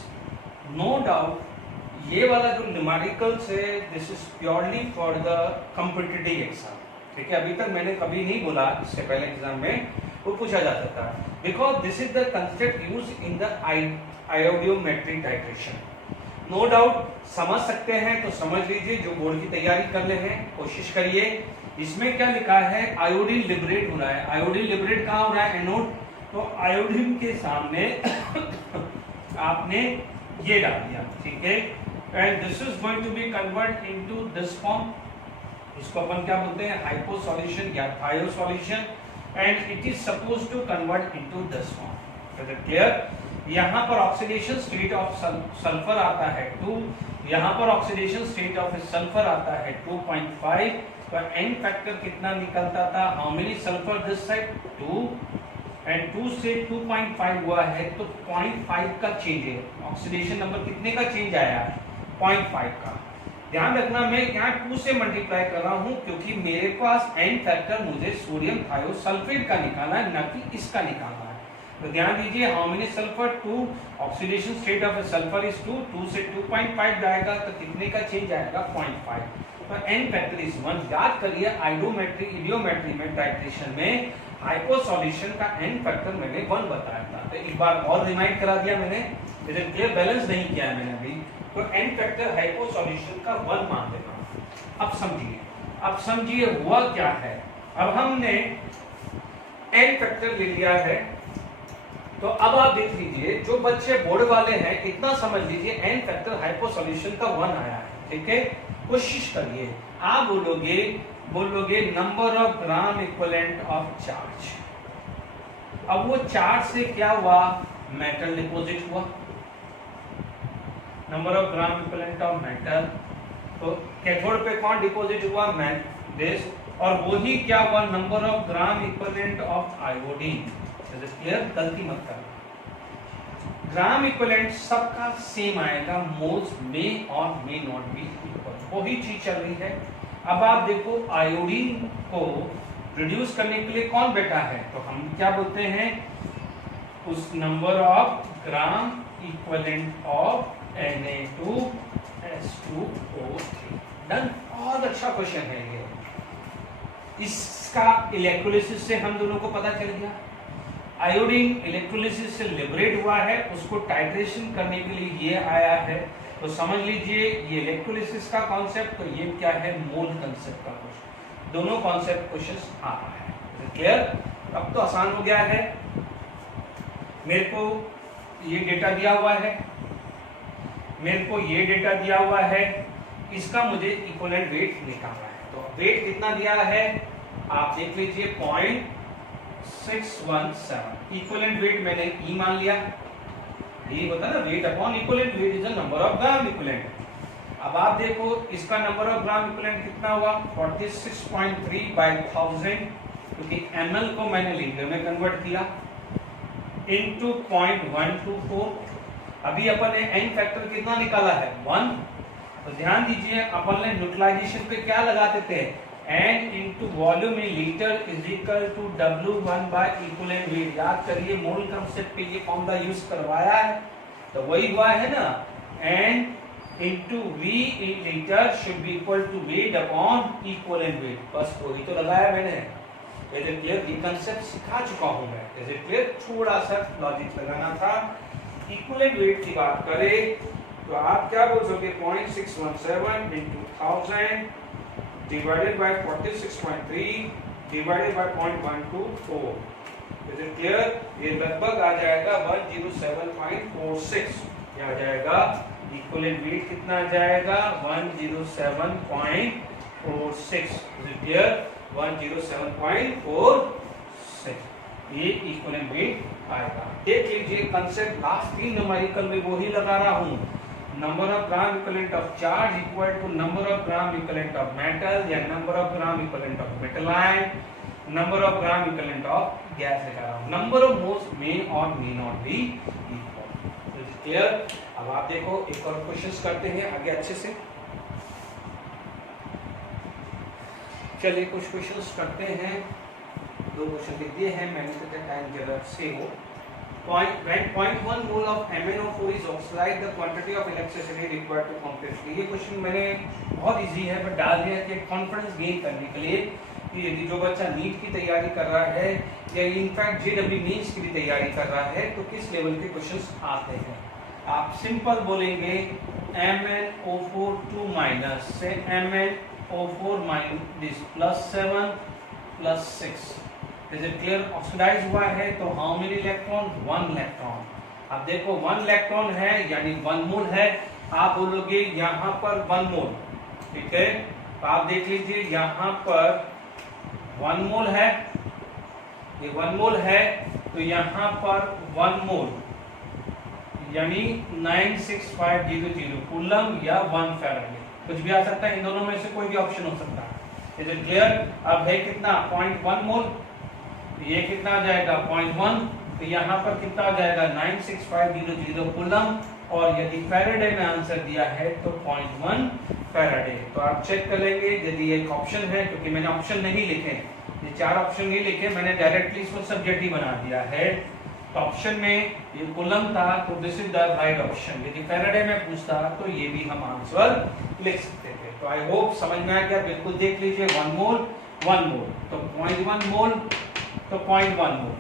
No doubt, ये वाला जो numericals है, this is purely for the competitive exam. ठीक है, अभी तक मैंने कभी नहीं बोला, इससे पहले एग्जाम में वो पूछा जा सकता है, because this is the concept used in the iodometric titration. No doubt समझ सकते हैं तो समझ लीजिए, जो बोर्ड की तैयारी कर रहे हैं कोशिश करिए। इसमें क्या लिखा है, आयोडीन लिबरेट हो रहा है। आयोडीन लिबरेट कहाँ हो रहा है, एनोड। तो आयोडीन के सामने आपने ये डाल दिया, ठीक है, and this is going to be convert into this form. इसको अपन क्या बोलते हैं, हाइपो सॉल्यूशन या thio solution, and it is suppose to convert into this form. Is it clear? यहाँ पर ऑक्सीडेशन स्टेट ऑफ सल्फर आता है 2, यहाँ पर ऑक्सीडेशन स्टेट ऑफ सल्फर आता है 2.5, पर एन फैक्टर कितना निकलता था, how many sulphur this side 2, and 2 से 2.5 हुआ है तो 0.5 का चेंज है। ऑक्सीडेशन नंबर कितने का चेंज आया, 0.5 का। ध्यान रखना, मैं यहाँ 2 से मल्टीप्लाई कर रहा हूँ क्योंकि मेरे पास एन फैक्टर मुझे सोडियम थायोसल्फेट का निकालना है, न कि इसका निकालना है। तो ध्यान दीजिए, how many sulphur 2, oxidation state of sulphur is 2, 2 से 2.5 जाएगा तो कितने का चेंज आएगा 0.5। तो एन फैक्टर इज 1। याद करिए, आयोडोमेट्री इडियोमेट्री में टाइट्रेशन में हाइपो सॉल्यूशन का एन फैक्टर मैंने 1 बताया था। तो एक बार और रिमाइंड करा दिया मैंने, क्लियर बैलेंस नहीं किया मैंने अभी। तो एन फैक्टर हाइपो सॉल्यूशन का 1 मान देना। अब समझिए, अब समझिए हुआ क्या है। अब हमने n फैक्टर ले लिया है, तो अब आप देख लीजिए जो बच्चे बोर्ड वाले हैं इतना समझ लीजिए n फैक्टर हाइपो सॉल्यूशन का 1 आया है, ठीक है। कोशिश करिए, आप बोलोगे number of gram equivalent of charge. अब वो चार्ज से क्या हुआ, मेटल डिपॉजिट हुआ, number of gram equivalent of metal, तो कैथोड पे कौन डिपॉजिट हुआ, दिस, और वही क्या हुआ, number of gram equivalent of iodine. Is it clear? गलती मत करना, ग्राम इक्विवेलेंट सबका सेम आएगा, मोल्स में और मे नॉट बी इक्वल, वही चीज चल रही है। अब आप देखो आयोडीन को रिड्यूस करने के लिए कौन बेटा है, तो हम क्या बोलते हैं, उस number of gram equivalent of Na2S2O3। Done, बहुत अच्छा क्वेश्चन है ये। इसका इलेक्ट्रोलिसिस से हम दोनों को पता चल गया, आयोडीन इलेक्ट्रोलिसिस से लिबरेट हुआ है, उसको टाइट्रेशन करने के लिए ये आया है। तो समझ लीजिए ये इलेक्ट्रोलिसिस का कॉन्सेप्ट, तो ये क्या है, मोल कंसेप्ट का क्वेश्चन। दोनों कॉन्सेप्ट क्वेश्चन आ रहा है, क्लियर? अब तो आसान हो गया है। मेरे को ये डेटा दिया हुआ है, इसका मुझे इक्विवेलेंट वेट निकालना है। तो वेट कितना दिया है, आप देख लीजिए 0.617। इक्विवेलेंट वेट मैंने ई मान लिया, ये होता है ना, weight upon equivalent, weight is the number of gram equivalent. अब आप देखो इसका नंबर ऑफ ग्राम इक्विवेलेंट कितना हुआ, 46.3 by 1000, क्योंकि ml को मैंने लीटर में कन्वर्ट किया, इनटू 0.124। अभी अपन ने n फैक्टर कितना निकाला है, 1। तो ध्यान दीजिए अपन ने न्यूट्रलाइजेशन पे क्या लगाते थे, n into volume in litre is equal to W1 by equivalent weight. याद करिए मोल कंसेप्ट पे ये फॉर्मूला यूज करवाया है, तो वही हुआ है ना, n into V in litre should be equal to weight upon equivalent weight, बस वही तो लगाया मैंने। Is it clear? ये कंसेप्ट सिखा चुका हूं मैं। Is it clear? थोड़ा सा लॉजिक लगाना था। इक्विवेलेंट वेट की बात करें तो आप क्या बोल सकते, 0.617 into 1000 divided by 46.3 divided by 0.124। Is it clear? ये लगभग आ जाएगा 107.46। क्या आ जाएगा, इक्विवेलेंट वेट कितना आ जाएगा, 107.46। Is it clear? 107.46 ये इक्विवेलेंट वेट आएगा। देख लीजिए कंसेप्ट लास्ट 3 न्यूमेरिकल में वो ही लगा रहा हूं, number of gram equivalent of charge equal to number of gram equivalent of metal, या number of gram equivalent of metal ion, number of gram equivalent of gas लगा रहा हूं, नंबर ऑफ मोल्स मे और may not be equal. Clear? अब आप देखो एक और क्वेश्चंस करते हैं आगे अच्छे से। चलिए कुछ क्वेश्चंस करते हैं, 2 क्वेश्चन लिख दिए हैं मैंने, तो टाइम जरा से हो। When 0.1 mole of MnO4 is oxidized, the quantity of electricity required to compress। ये क्वेश्चन मैंने बहुत इजी है बट डाल दिया कि कॉन्फिडेंस गेन करने के लिए कि यदि जो बच्चा नीट की तैयारी कर रहा है या इनफैक्ट JEE मेंस की भी तैयारी कर रहा है तो किस लेवल के क्वेश्चंस आते हैं। आप सिंपल बोलेंगे MnO4 2 माइनस से MnO4 minus +7 +6। Is it clear? Oxidise हुआ है तो हाउ मेनी इलेक्ट्रॉन, 1 इलेक्ट्रॉन। अब देखो 1 इलेक्ट्रॉन है यानी 1 मोल है, आप बोलोगे यहाँ पर 1 मोल, ठीक है। तो आप देख लीजिए यहाँ पर 1 मोल है, ये 1 मोल है, तो यहाँ पर 1 मोल यानी 96500 कूलम या 1 फैराडे, कुछ भी आ सकता है, इन दोनों में से कोई भी ऑप्शन हो सकता है। Is it clear? अब है कितना, 0.1 मोल, ये कितना आ जाएगा 0.1, तो यहाँ पर कितना आ जाएगा 96500 कूलम, और यदि फैराडे में आंसर दिया है तो 0.1 फैराडे। तो आप चेक कर लेंगे यदि एक ऑप्शन है, क्योंकि मैंने ऑप्शन नहीं लिखे, ये 4 ऑप्शन नहीं लिखे, मैंने डायरेक्टली इसको सब्जेक्ट ही बना दिया है। तो ऑप्शन में ये कूलम था तो this is the right option. यदि फैराडे में पूछता तो ये भी हम आंसर लिख सकते थे। तो आई होप समझ में आ गया, बिल्कुल देख लीजिए 1 मोल 1 मोल, तो 0.1 मोल तो 0.1 मोल,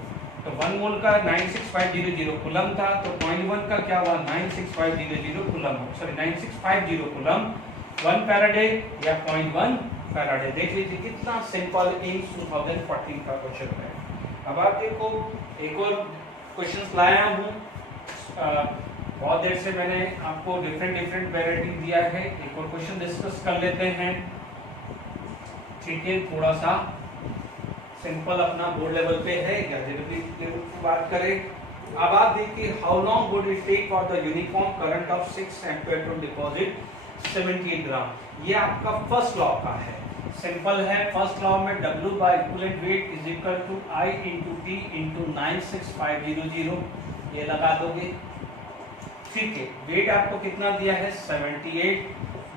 तो 1 मोल का 96500 कूलम था, तो 0.1 का क्या हुआ 96500 कूलम, सॉरी 9650 कूलम, 1 फैराडे या 0.1 फैराडे। देख लीजिए कितना सिंपल इन 2014 का क्वेश्चन है। अब आप देखो एक और क्वेश्चन लाया हूँ, बहुत देर से मैंने आपको डिफरेंट वैरायटी दिया है। एक और क्वेश्चन डिस्कस कर लेते हैं, ठीक है। थोड़ा सा सिंपल अपना बोर्ड लेवल पे है या लेवल की बात करें। अब आप देखिए, how long would it take for the uniform current of 6 ampere to deposit 78 gram. ये आपका फर्स्ट लॉ का है, सिंपल है। फर्स्ट लॉ में W by equivalent weight is equal to I into T into 96500, ये लगा दोगे, ठीक है। वेट आपको कितना दिया है 78,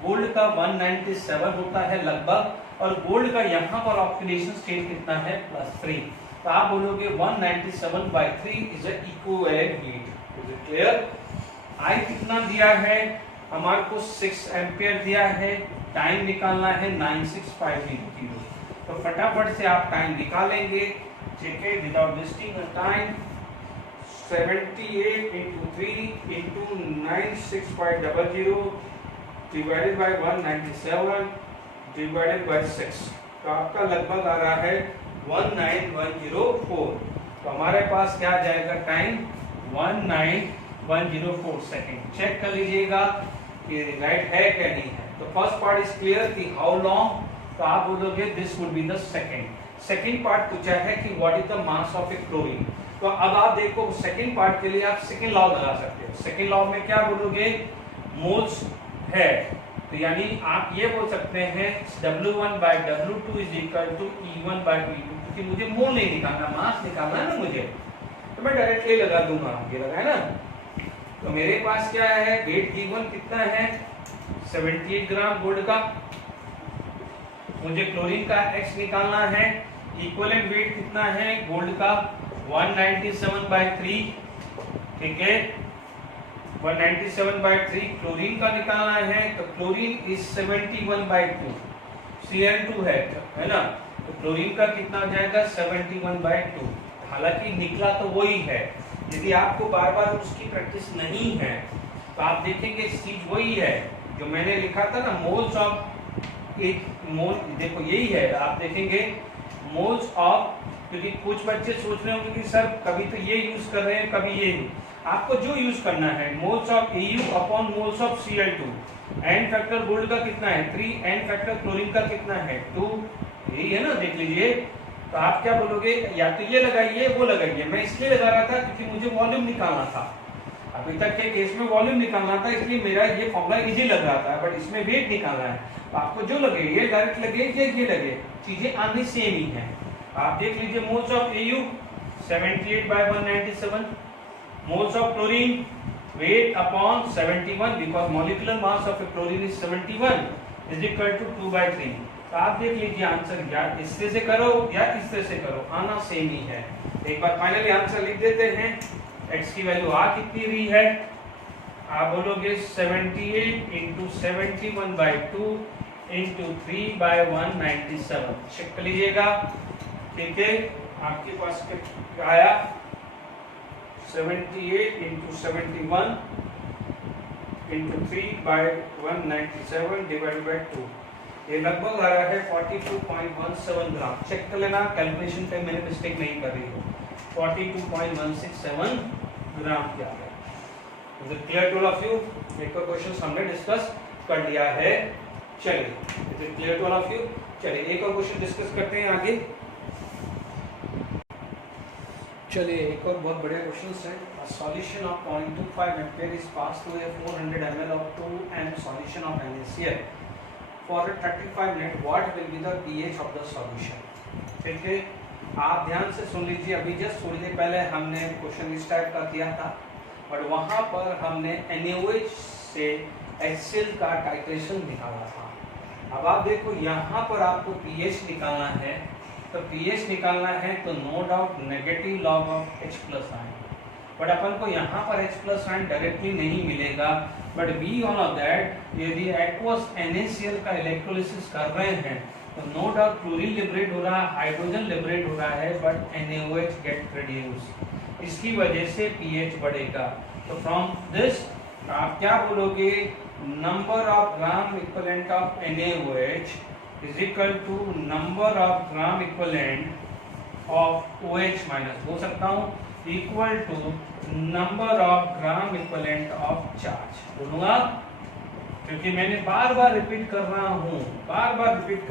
गोल्ड का 197 होता है लगभग, और गोल्ड का यहाँ पर ऑक्सीडेशन स्टेट कितना है +3, तो आप बोलोगे 197/3 is a equivalent heat. Is it clear? I कितना दिया है हमारे को 6 एम्पियर दिया है, टाइम निकालना है 96500, तो फटाफट से आप टाइम निकालेंगे, ठीक है, without wasting time. 78 into 3 into 96500 divided by 197 divided by 6, तो आपका लगभग आ रहा है 19104। तो हमारे पास क्या आ जाएगा टाइम 19104 सेकेंड। चेक कर लीजिएगा कि राइट है क्या नहीं है। तो फर्स्ट पार्ट इज क्लियर कि हाउ लॉन्ग, तो आप बोलोगे this would be the second part पूछा है कि what is the mass of A chlorine. तो अब आप देखो सेकंड पार्ट के लिए आप सेकंड लॉ लगा सकते हो। सेकंड लॉ में क्या बोलोगे, मोल्स है, तो यानी आप ये बोल सकते हैं W1/W2 is equal to E1/E2, क्योंकि मुझे मोल नहीं निकालना, मास निकालना है ना मुझे, तो मैं डायरेक्टली लगा दूंगा, ये लगा है ना। तो मेरे पास क्या है, वेट गिवन कितना है 78 ग्राम गोल्ड का, मुझे क्लोरीन का X निकालना है, इक्विवेलेंट वेट कितना है गोल्ड का 197/3, ठीक है, 197/3 क्लोरीन का निकालना है, तो क्लोरीन इज 71/2, Cl2 है ना, तो क्लोरीन का कितना हो जाएगा 71/2। हालांकि निकला तो वही है, यदि आपको बार बार उसकी प्रैक्टिस नहीं है तो आप देखेंगे चीज वही है जो मैंने लिखा था ना, मोल्स ऑफ एक मोल, देखो यही है, आप देखेंगे मोल्स ऑफ, क्योंकि कुछ बच्चे सोच रहे होंगे कि सर कभी तो ये यूज कर रहे हैं कभी ये, आपको जो यूज करना है moles of Au upon moles of Cl2। N factor gold का कितना है 3, एन फैक्टर क्लोरीन का कितना है 2, यही है ना, देख लीजिए। तो आप क्या बोलोगे, या तो ये लगाइए वो लगाइए, मैं इसलिए लगा रहा था क्योंकि मुझे वॉल्यूम निकालना था, अभी तक के केस में वॉल्यूम निकालना था, इसलिए मेरा ये फॉर्मूला इजी लग रहा था, बट इसमें वेट निकालना है। तो आपको जो लगे, ये डायरेक्ट लगे या ये लगे, चीजें आनी सेम ही है। आप देख लीजिए moles of Au 78/197, moles of chlorine weight upon 71, because molecular mass of chlorine is 71 is equal to 2/3। तो आप देख लीजिए आंसर, या इससे से करो या इससे से करो, आना सेम ही है। एक बार फाइनली आंसर लिख देते हैं। x की वैल्यू आ कितनी हुई है, आप बोलोगे 78 इंटू 71/2 इंटू 3/197। चेक कर लीजिएगा, ठीक है, आपके पास क्या आया 78 इंटू 71 इंटू 3/197 डिवाइडेड बाय 2, ये लगभग आ रहा है 42.17 ग्राम। चेक कर लेना, कैलकुलेशन पे मैंने मिस्टेक नहीं कर रही हूँ, 42.167 ग्राम क्या है। Is it clear to all of you? एक और क्वेश्चन हमने डिस्कस कर लिया है, चलिए is it clear to all of you? चलिए एक और क्वेश्चन डिस्कस करते हैं आगे। चलिए एक और बहुत बढ़िया क्वेश्चन है। A solution of 0.25 ampere is passed through a 400 ml of 2M solution of NaCl for a 35 minute. What will be the pH of the solution? ठीक है, आप ध्यान से सुन लीजिए। अभी जस्ट थोड़ी देर पहले हमने क्वेश्चन इस टाइप का किया था, और वहाँ पर हमने NaOH से HCl का टाइट्रेशन निकाला था। अब आप देखो यहाँ पर आपको pH निकालना है, तो pH निकालना है तो no doubt negative log of H+ ion, but अपन को यहाँ पर H+ आयन डायरेक्टली नहीं मिलेगा, but beyond of that यदि एक्वस NaCl का इलेक्ट्रोलिसिस कर रहे हैं तो नो डाउट क्लोरीन लिबरेट हो रहा है, हाइड्रोजन लिबरेट हो रहा है, बट NaOH गेट प्रोड्यूस, इसकी वजह से pH बढ़ेगा। तो फ्रॉम दिस आप क्या बोलोगे, number of gram equivalent of NaOH is equal to number of gram equivalent of OH minus, बोल सकता हूँ equal to number of gram equivalent of charge. बोलूंगा क्योंकि मैंने बार बार रिपीट कर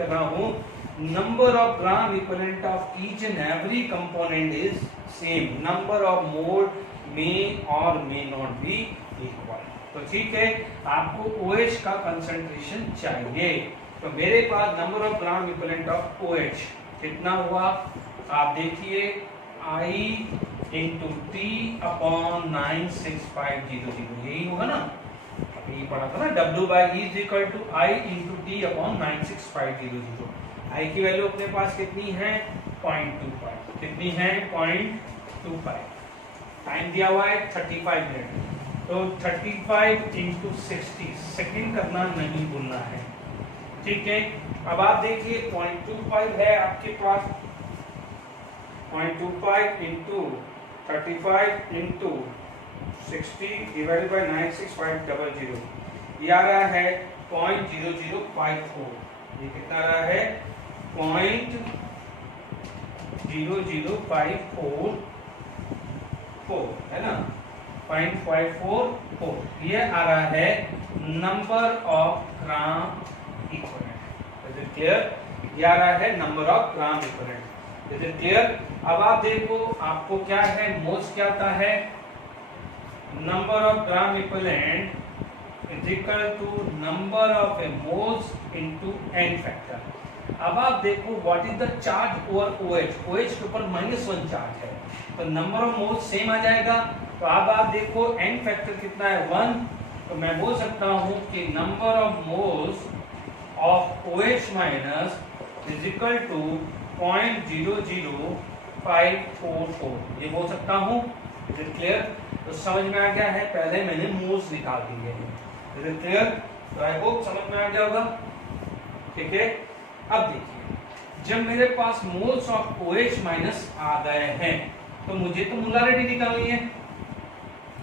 रहा हूँ number of gram equivalent of each and every component is same, number of mole may or may not be equal। तो ठीक है, आपको OH का कंसंट्रेशन चाहिए, तो मेरे पास number of gram equivalent of OH कितना हुआ, आप देखिए I इंटू T अपॉन 96500, यही होगा ना, यही पढ़ा था ना, W by E is equal to I into T upon 96500। I की वैल्यू अपने पास कितनी है 0.25, कितनी है 0.25, टाइम दिया हुआ है 35 मिनट, तो 35 इंटू 60 सेकेंड करना नहीं भूलना है, ठीक है। अब आप देखिए 0.25 है आपके पास, 0.25 इंटू 35 इंटू 60 डिवाइडेड बाय 96500, ये आ रहा है 0.0054, ये कितना आ रहा है 0.00544 है ना, 0.544, ये आ रहा है number of gram equivalent. Is it clear? ये आ रहा है number of gram equivalent. Is it clear? अब आप देखो आपको क्या है, मोल्स क्या आता है, number of gram equivalent is equal to number of a moles into n factor. अब आप देखो what is the charge over OH, OH के ऊपर -1 चार्ज है, तो नंबर ऑफ मोल्स सेम आ जाएगा। तो अब आप देखो n फैक्टर कितना है 1, तो मैं बोल सकता हूं कि number of moles of OH minus is equal to 0.00544, ये बोल सकता हूं। Is it clear? तो समझ में आ गया है, पहले मैंने मोल्स निकाल दिए हैं। Is it clear? तो आई होप समझ में आ गया होगा, ठीक है। अब देखिए, जब मेरे पास मोल्स ऑफ OH माइनस आ गए हैं, तो मुझे तो मोलारिटी निकालनी है,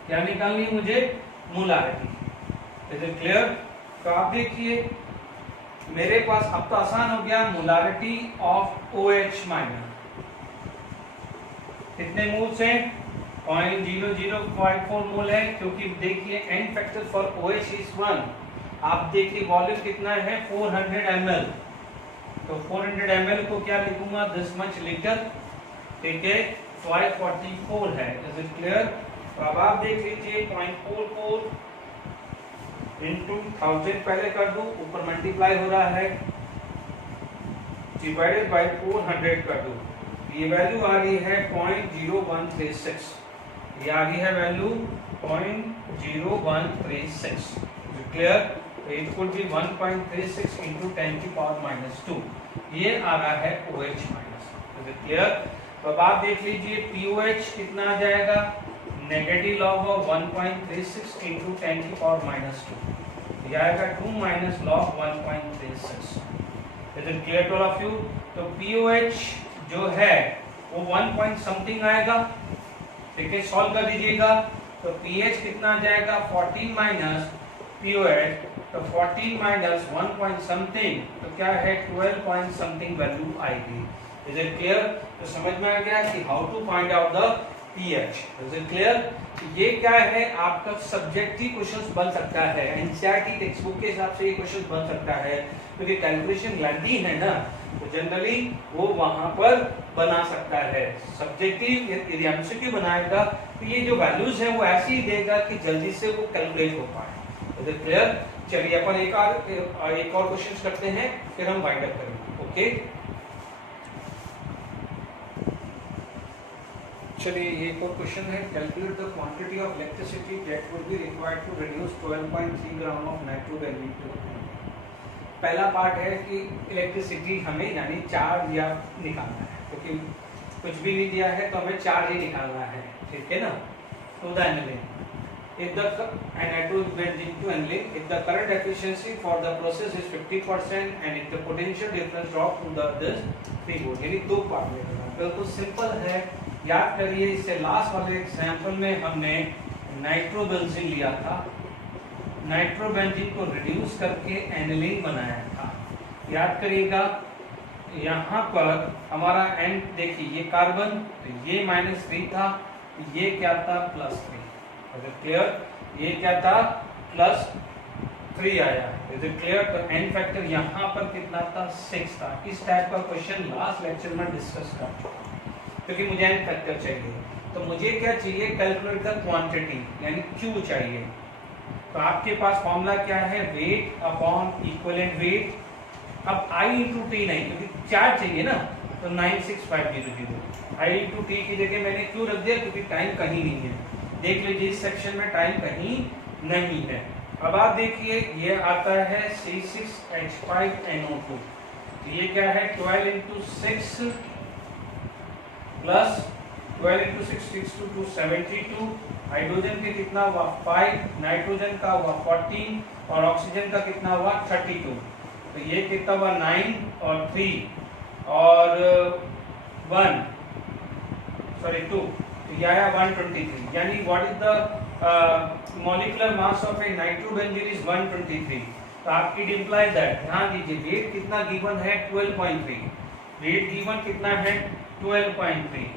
क्या निकालनी है मुझे, मोलारिटी। Is it clear? तो आप देखिए मेरे पास अब तो आसान हो गया, मोलारिटी ऑफ OH माइनस कितने मोल्स हैं, 0.0054 मोल है, क्योंकि देखिए n factor for OH is 1। आप देखिए वॉल्यूम कितना है 400 ml, तो 400 ml को क्या लिखूंगा, दिस मच लीटर, ठीक है, 544 है। Is it clear? तो अब आप देख लीजिए 0.44 इंटू 1000 पहले कर दूं, ऊपर मल्टीप्लाई हो रहा है, डिवाइडेड बाय 400 कर दूं, ये वैल्यू आ रही है 0.0136, ये आ रही है value 0.0136। Clear? It could be 1.36 into 10 की पावर -2, ये आ रहा है OH minus. Is it clear? तो अब आप देख लीजिए POH कितना आ जाएगा, नेगेटिव लॉग ऑफ 1.36 into 10 की पावर -2, ये आएगा 2 minus log 1.36। Is it clear to all of you? तो POH जो है वो 1 पॉइंट समथिंग आएगा, ठीक है, सॉल्व कर दीजिएगा। तो pH कितना आ जाएगा 14 माइनस POH, तो 14 माइनस 1 पॉइंट समथिंग, तो क्या है 12 पॉइंट समथिंग वैल्यू आएगी। Is it clear? तो समझ में आ गया कि how to find out the pH। Is it clear? ये क्या है, आपका सब्जेक्टिव क्वेश्चंस बन सकता है, एनसीईआरटी टेक्स्ट बुक के हिसाब से ये क्वेश्चन बन सकता है, क्योंकि कैलकुलेशन लेंथी है ना, तो जनरली वो वहां पर बना सकता है। सब्जेक्टिव यदि एमसीक्यू बनाएगा तो ये जो वैल्यूज है वो ऐसे ही देगा कि जल्दी से वो कैलकुलेट हो पाए। Is it clear? चलिए अपन एक और क्वेश्चन करते हैं, फिर हम वाइंड अप करेंगे। ओके, चलिए ये एक और क्वेश्चन है, calculate the quantity of electricity that would be required to reduce 12.3 gram of nitrobenzene to. पहला पार्ट है कि इलेक्ट्रिसिटी हमें यानी चार्ज या निकालना है, क्योंकि कुछ भी नहीं दिया है तो हमें चार्ज ही निकालना है, ठीक है ना। तो the analysis if the nitrobenzene to aniline, if the current efficiency for the process is 50% and if the potential difference drop to the this 3 volt, यानी दो पार्ट में करना। बिल्कुल सिंपल है, याद करिए, इससे लास्ट वाले एग्जांपल में हमने नाइट्रोबेंजीन लिया था, नाइट्रोबेंजीन को रिड्यूस करके एनिलीन बनाया था। याद करिएगा यहाँ पर हमारा एन देखिए, ये कार्बन, तो ये -3 था, ये क्या था +3। Is it clear? ये क्या था +3 आया। Is it clear? तो एन फैक्टर यहाँ पर कितना था 6 था। इस टाइप का क्वेश्चन लास्ट लेक्चर में डिस्कस कर चुका, क्योंकि मुझे एन फैक्टर चाहिए। तो मुझे क्या चाहिए? कैलकुलेट द क्वांटिटी, यानी क्यू चाहिए। तो आपके पास फॉर्मूला क्या है? Weight upon equivalent wait. अब I इंटू टी नहीं, क्योंकि चार्ज चाहिए ना, तो 96500। I इंटू टी की जगह मैंने क्यों रख दिया? क्योंकि टाइम कहीं नहीं है। देख लीजिए इस सेक्शन में टाइम कहीं नहीं है। अब आप देखिए ये आता है C6H5NO2। तो ये क्या है? 12 इंटू 6 प्लस 12 इंटू 6 6 2 72। हाइड्रोजन के कितना हुआ? 5, नाइट्रोजन का हुआ 14 और ऑक्सीजन का कितना हुआ? 32। तो ये कितना हुआ? 9 और 3 और 1 सॉरी 2, तो ये आया 123। यानी what is the molecular mass of A nitrobenzene is 123। तो आपकी इंप्लाइज दैट, ध्यान दीजिए, वेट कितना गिवन है? 12.3। वेट गिवन कितना है? 12.3।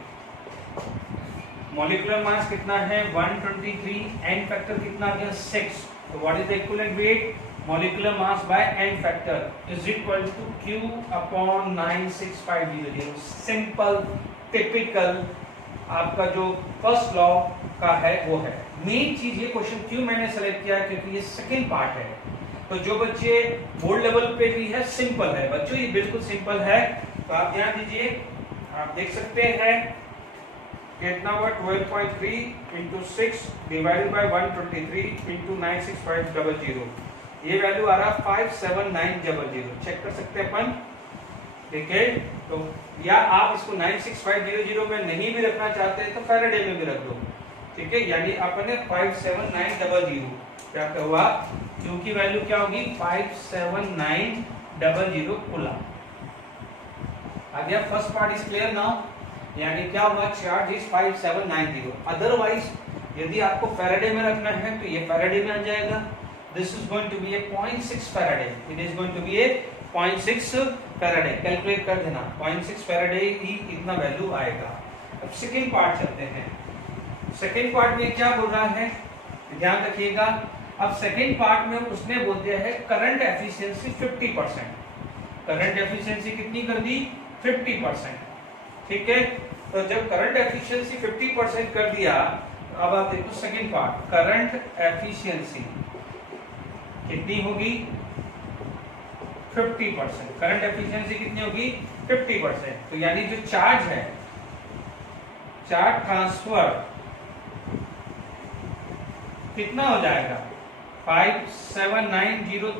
मॉलिक्यूलर मास कितना है? 123। एन फैक्टर कितना आ गया? 6। तो what is the equivalent weight? Molecular mass by n factor is equal to Q upon 96500। Simple typical आपका जो फर्स्ट लॉ का है वो है। मेन चीज ये क्वेश्चन क्यों मैंने सेलेक्ट किया, क्योंकि ये सेकंड पार्ट है। तो जो बच्चे बोर्ड लेवल पे भी है, सिंपल है बच्चों, ये बिल्कुल सिंपल है। तो आप ध्यान दीजिए, आप देख सकते हैं कितना हुआ? 12.3 इंटू 6 डिवाइडेड बाय 123 इंटू 96500। ये वैल्यू आ रहा 57900। चेक कर सकते हैं अपन, ठीक है? तो या आप इसको 96500 में नहीं भी रखना चाहते हैं तो फैराडे में भी रख दो, ठीक है? यानी अपने 57900 क्या हुआ? क्यू की वैल्यू क्या होगी? 57900 कूलम। आ गया first part is clear now. यानी क्या हुआ? Charge is 5790। अदरवाइज यदि आपको फैराडे में रखना है तो ये फैराडे में आ जाएगा। This is going to be a 0.6 Faraday. It is going to be a 0.6 Faraday. Calculate कर देना, 0.6 Faraday ही इतना वैल्यू आएगा। अब सेकेंड पार्ट चलते हैं। सेकेंड पार्ट में क्या बोल रहा है? ध्यान रखिएगा। अब सेकेंड पार्ट में उसने बोल दिया है करंट एफिशिएंसी 50%। करंट एफिशिएंसी कितनी कर दी? 50%, ठीक है? तो जब करंट एफिशिएंसी 50% कर दिया, अब आप देखो सेकेंड पार्ट, करंट एफिशिएंसी कितनी होगी? 50%। करंट एफिशिएंसी कितनी होगी? 50%। तो यानी जो चार्ज है, चार्ज ट्रांसफर कितना हो जाएगा? 5790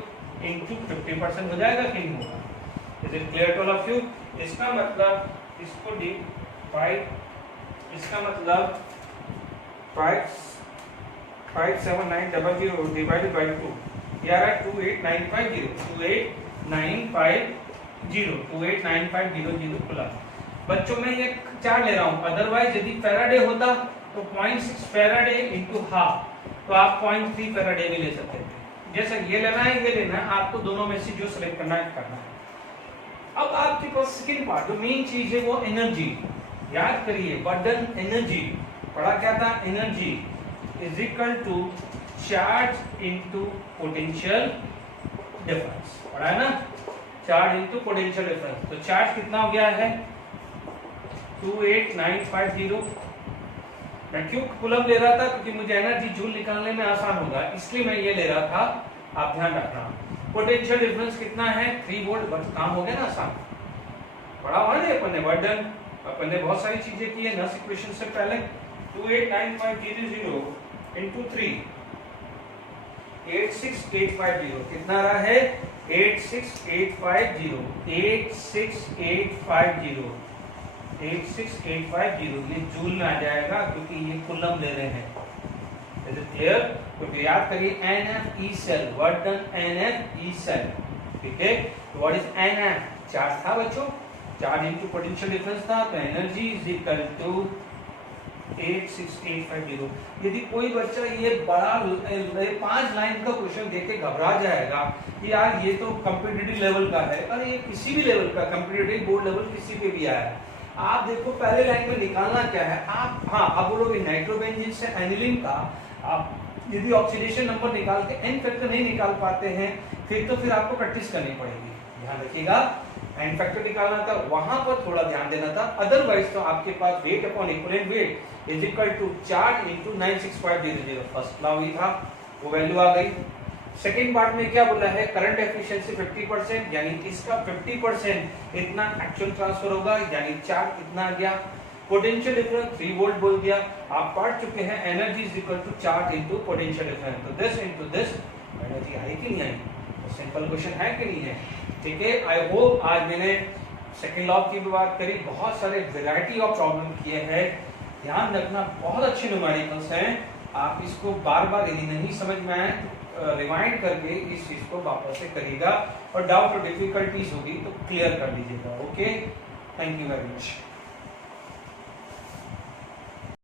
इंटू 50% हो जाएगा कि नहीं होगा? Is it clear to all of you? इसका मतलब इसको इसका मतलब 57900 डिवाइडेड बाय 2, ये आ रहा है 28950 कूलम। बच्चों में ये 4 ले रहा हूं, अदरवाइज यदि फैराडे होता तो 0.6 फैराडे इंटू हाफ, तो आप 0.3 फैराडे भी ले सकते थे। जैसा ये लेना है, ये लेना है, आपको दोनों में से जो सिलेक्ट करना है करना है। अब आपके पास सेकेंड पार्ट, जो मेन चीज है वो एनर्जी। याद करिए, बर्डन एनर्जी पढ़ा क्या था? Energy is equal to charge into potential difference, पढ़ा है ना? Charge into potential difference. तो चार्ज कितना हो गया है? 28950। मैं क्यों कूलम ले रहा था? क्योंकि मुझे एनर्जी जूल निकालने में आसान होगा, इसलिए मैं ये ले रहा था। आप ध्यान रखना। पोटेंशियल डिफरेंस कितना है? 3 वोल्ट। बस काम हो गया ना आसान। पढ़ा हुआ है अपन ने बर्डन, अपन ने बहुत सारी चीजें की है 10 इक्वेशन से पहले। 28950 इंटू 3 86850 कितना रहा है? 86850 ये जूल में आ जाएगा, क्योंकि ये कूलम ले रहे हैं। Is it clear? तो याद करिए NF E cell, what done NF E cell, ठीक है? तो व्हाट इज NF? चार्ज था बच्चों, चार्ज इनटू पोटेंशियल डिफरेंस था। तो एनर्जी इज इक्वल टू 86850। यदि कोई बच्चा ये बड़ा 5 लाइन का क्वेश्चन देख के घबरा जाएगा कि यार ये तो कॉम्पिटिटिव लेवल का है, अरे ये किसी भी लेवल का, कॉम्पिटिटिव बोर्ड लेवल किसी पे भी आया है। आप देखो पहले लाइन में निकालना क्या है, आप बोलोगे नाइट्रोबेंजीन से एनिलीन का, आप यदि ऑक्सीडेशन नंबर निकाल के एन फैक्टर नहीं निकाल पाते हैं फिर आपको प्रैक्टिस करनी पड़ेगी। ध्यान रखिएगा, एन फैक्टर निकालना था, वहां पर थोड़ा ध्यान देना था। अदरवाइज तो आपके पास weight upon equivalent weight is equal to charge into 96500। First law ही था, वो वैल्यू आ गई। सेकंड पार्ट में क्या बोला है, करंट एफिशिएंसी 50%, यानी इसका 50% इतना एक्चुअल ट्रांसफर होगा, यानी चार्ज इतना आ गया। पोटेंशियल डिफरेंस 3 वोल्ट बोल दिया। आप पढ़ चुके हैं energy is equal to charge into potential difference, तो दिस इनटू दिस एनर्जी आई कि नहीं आई? तो सिंपल क्वेश्चन है कि नहीं है? ठीक है, आई होप आज मैंने सेकंड लॉ की भी बात करी, बहुत सारे वैरायटी ऑफ प्रॉब्लम किए हैं। ध्यान रखना, बहुत अच्छे न्यूमेरिकल्स हैं, आप इसको बार बार यदि नहीं समझ में आए तो रिवाइंड करके इस चीज को वापस से करिएगा, और डाउट और डिफिकल्टीज होगी तो क्लियर कर लीजिएगा। Okay, thank you very much.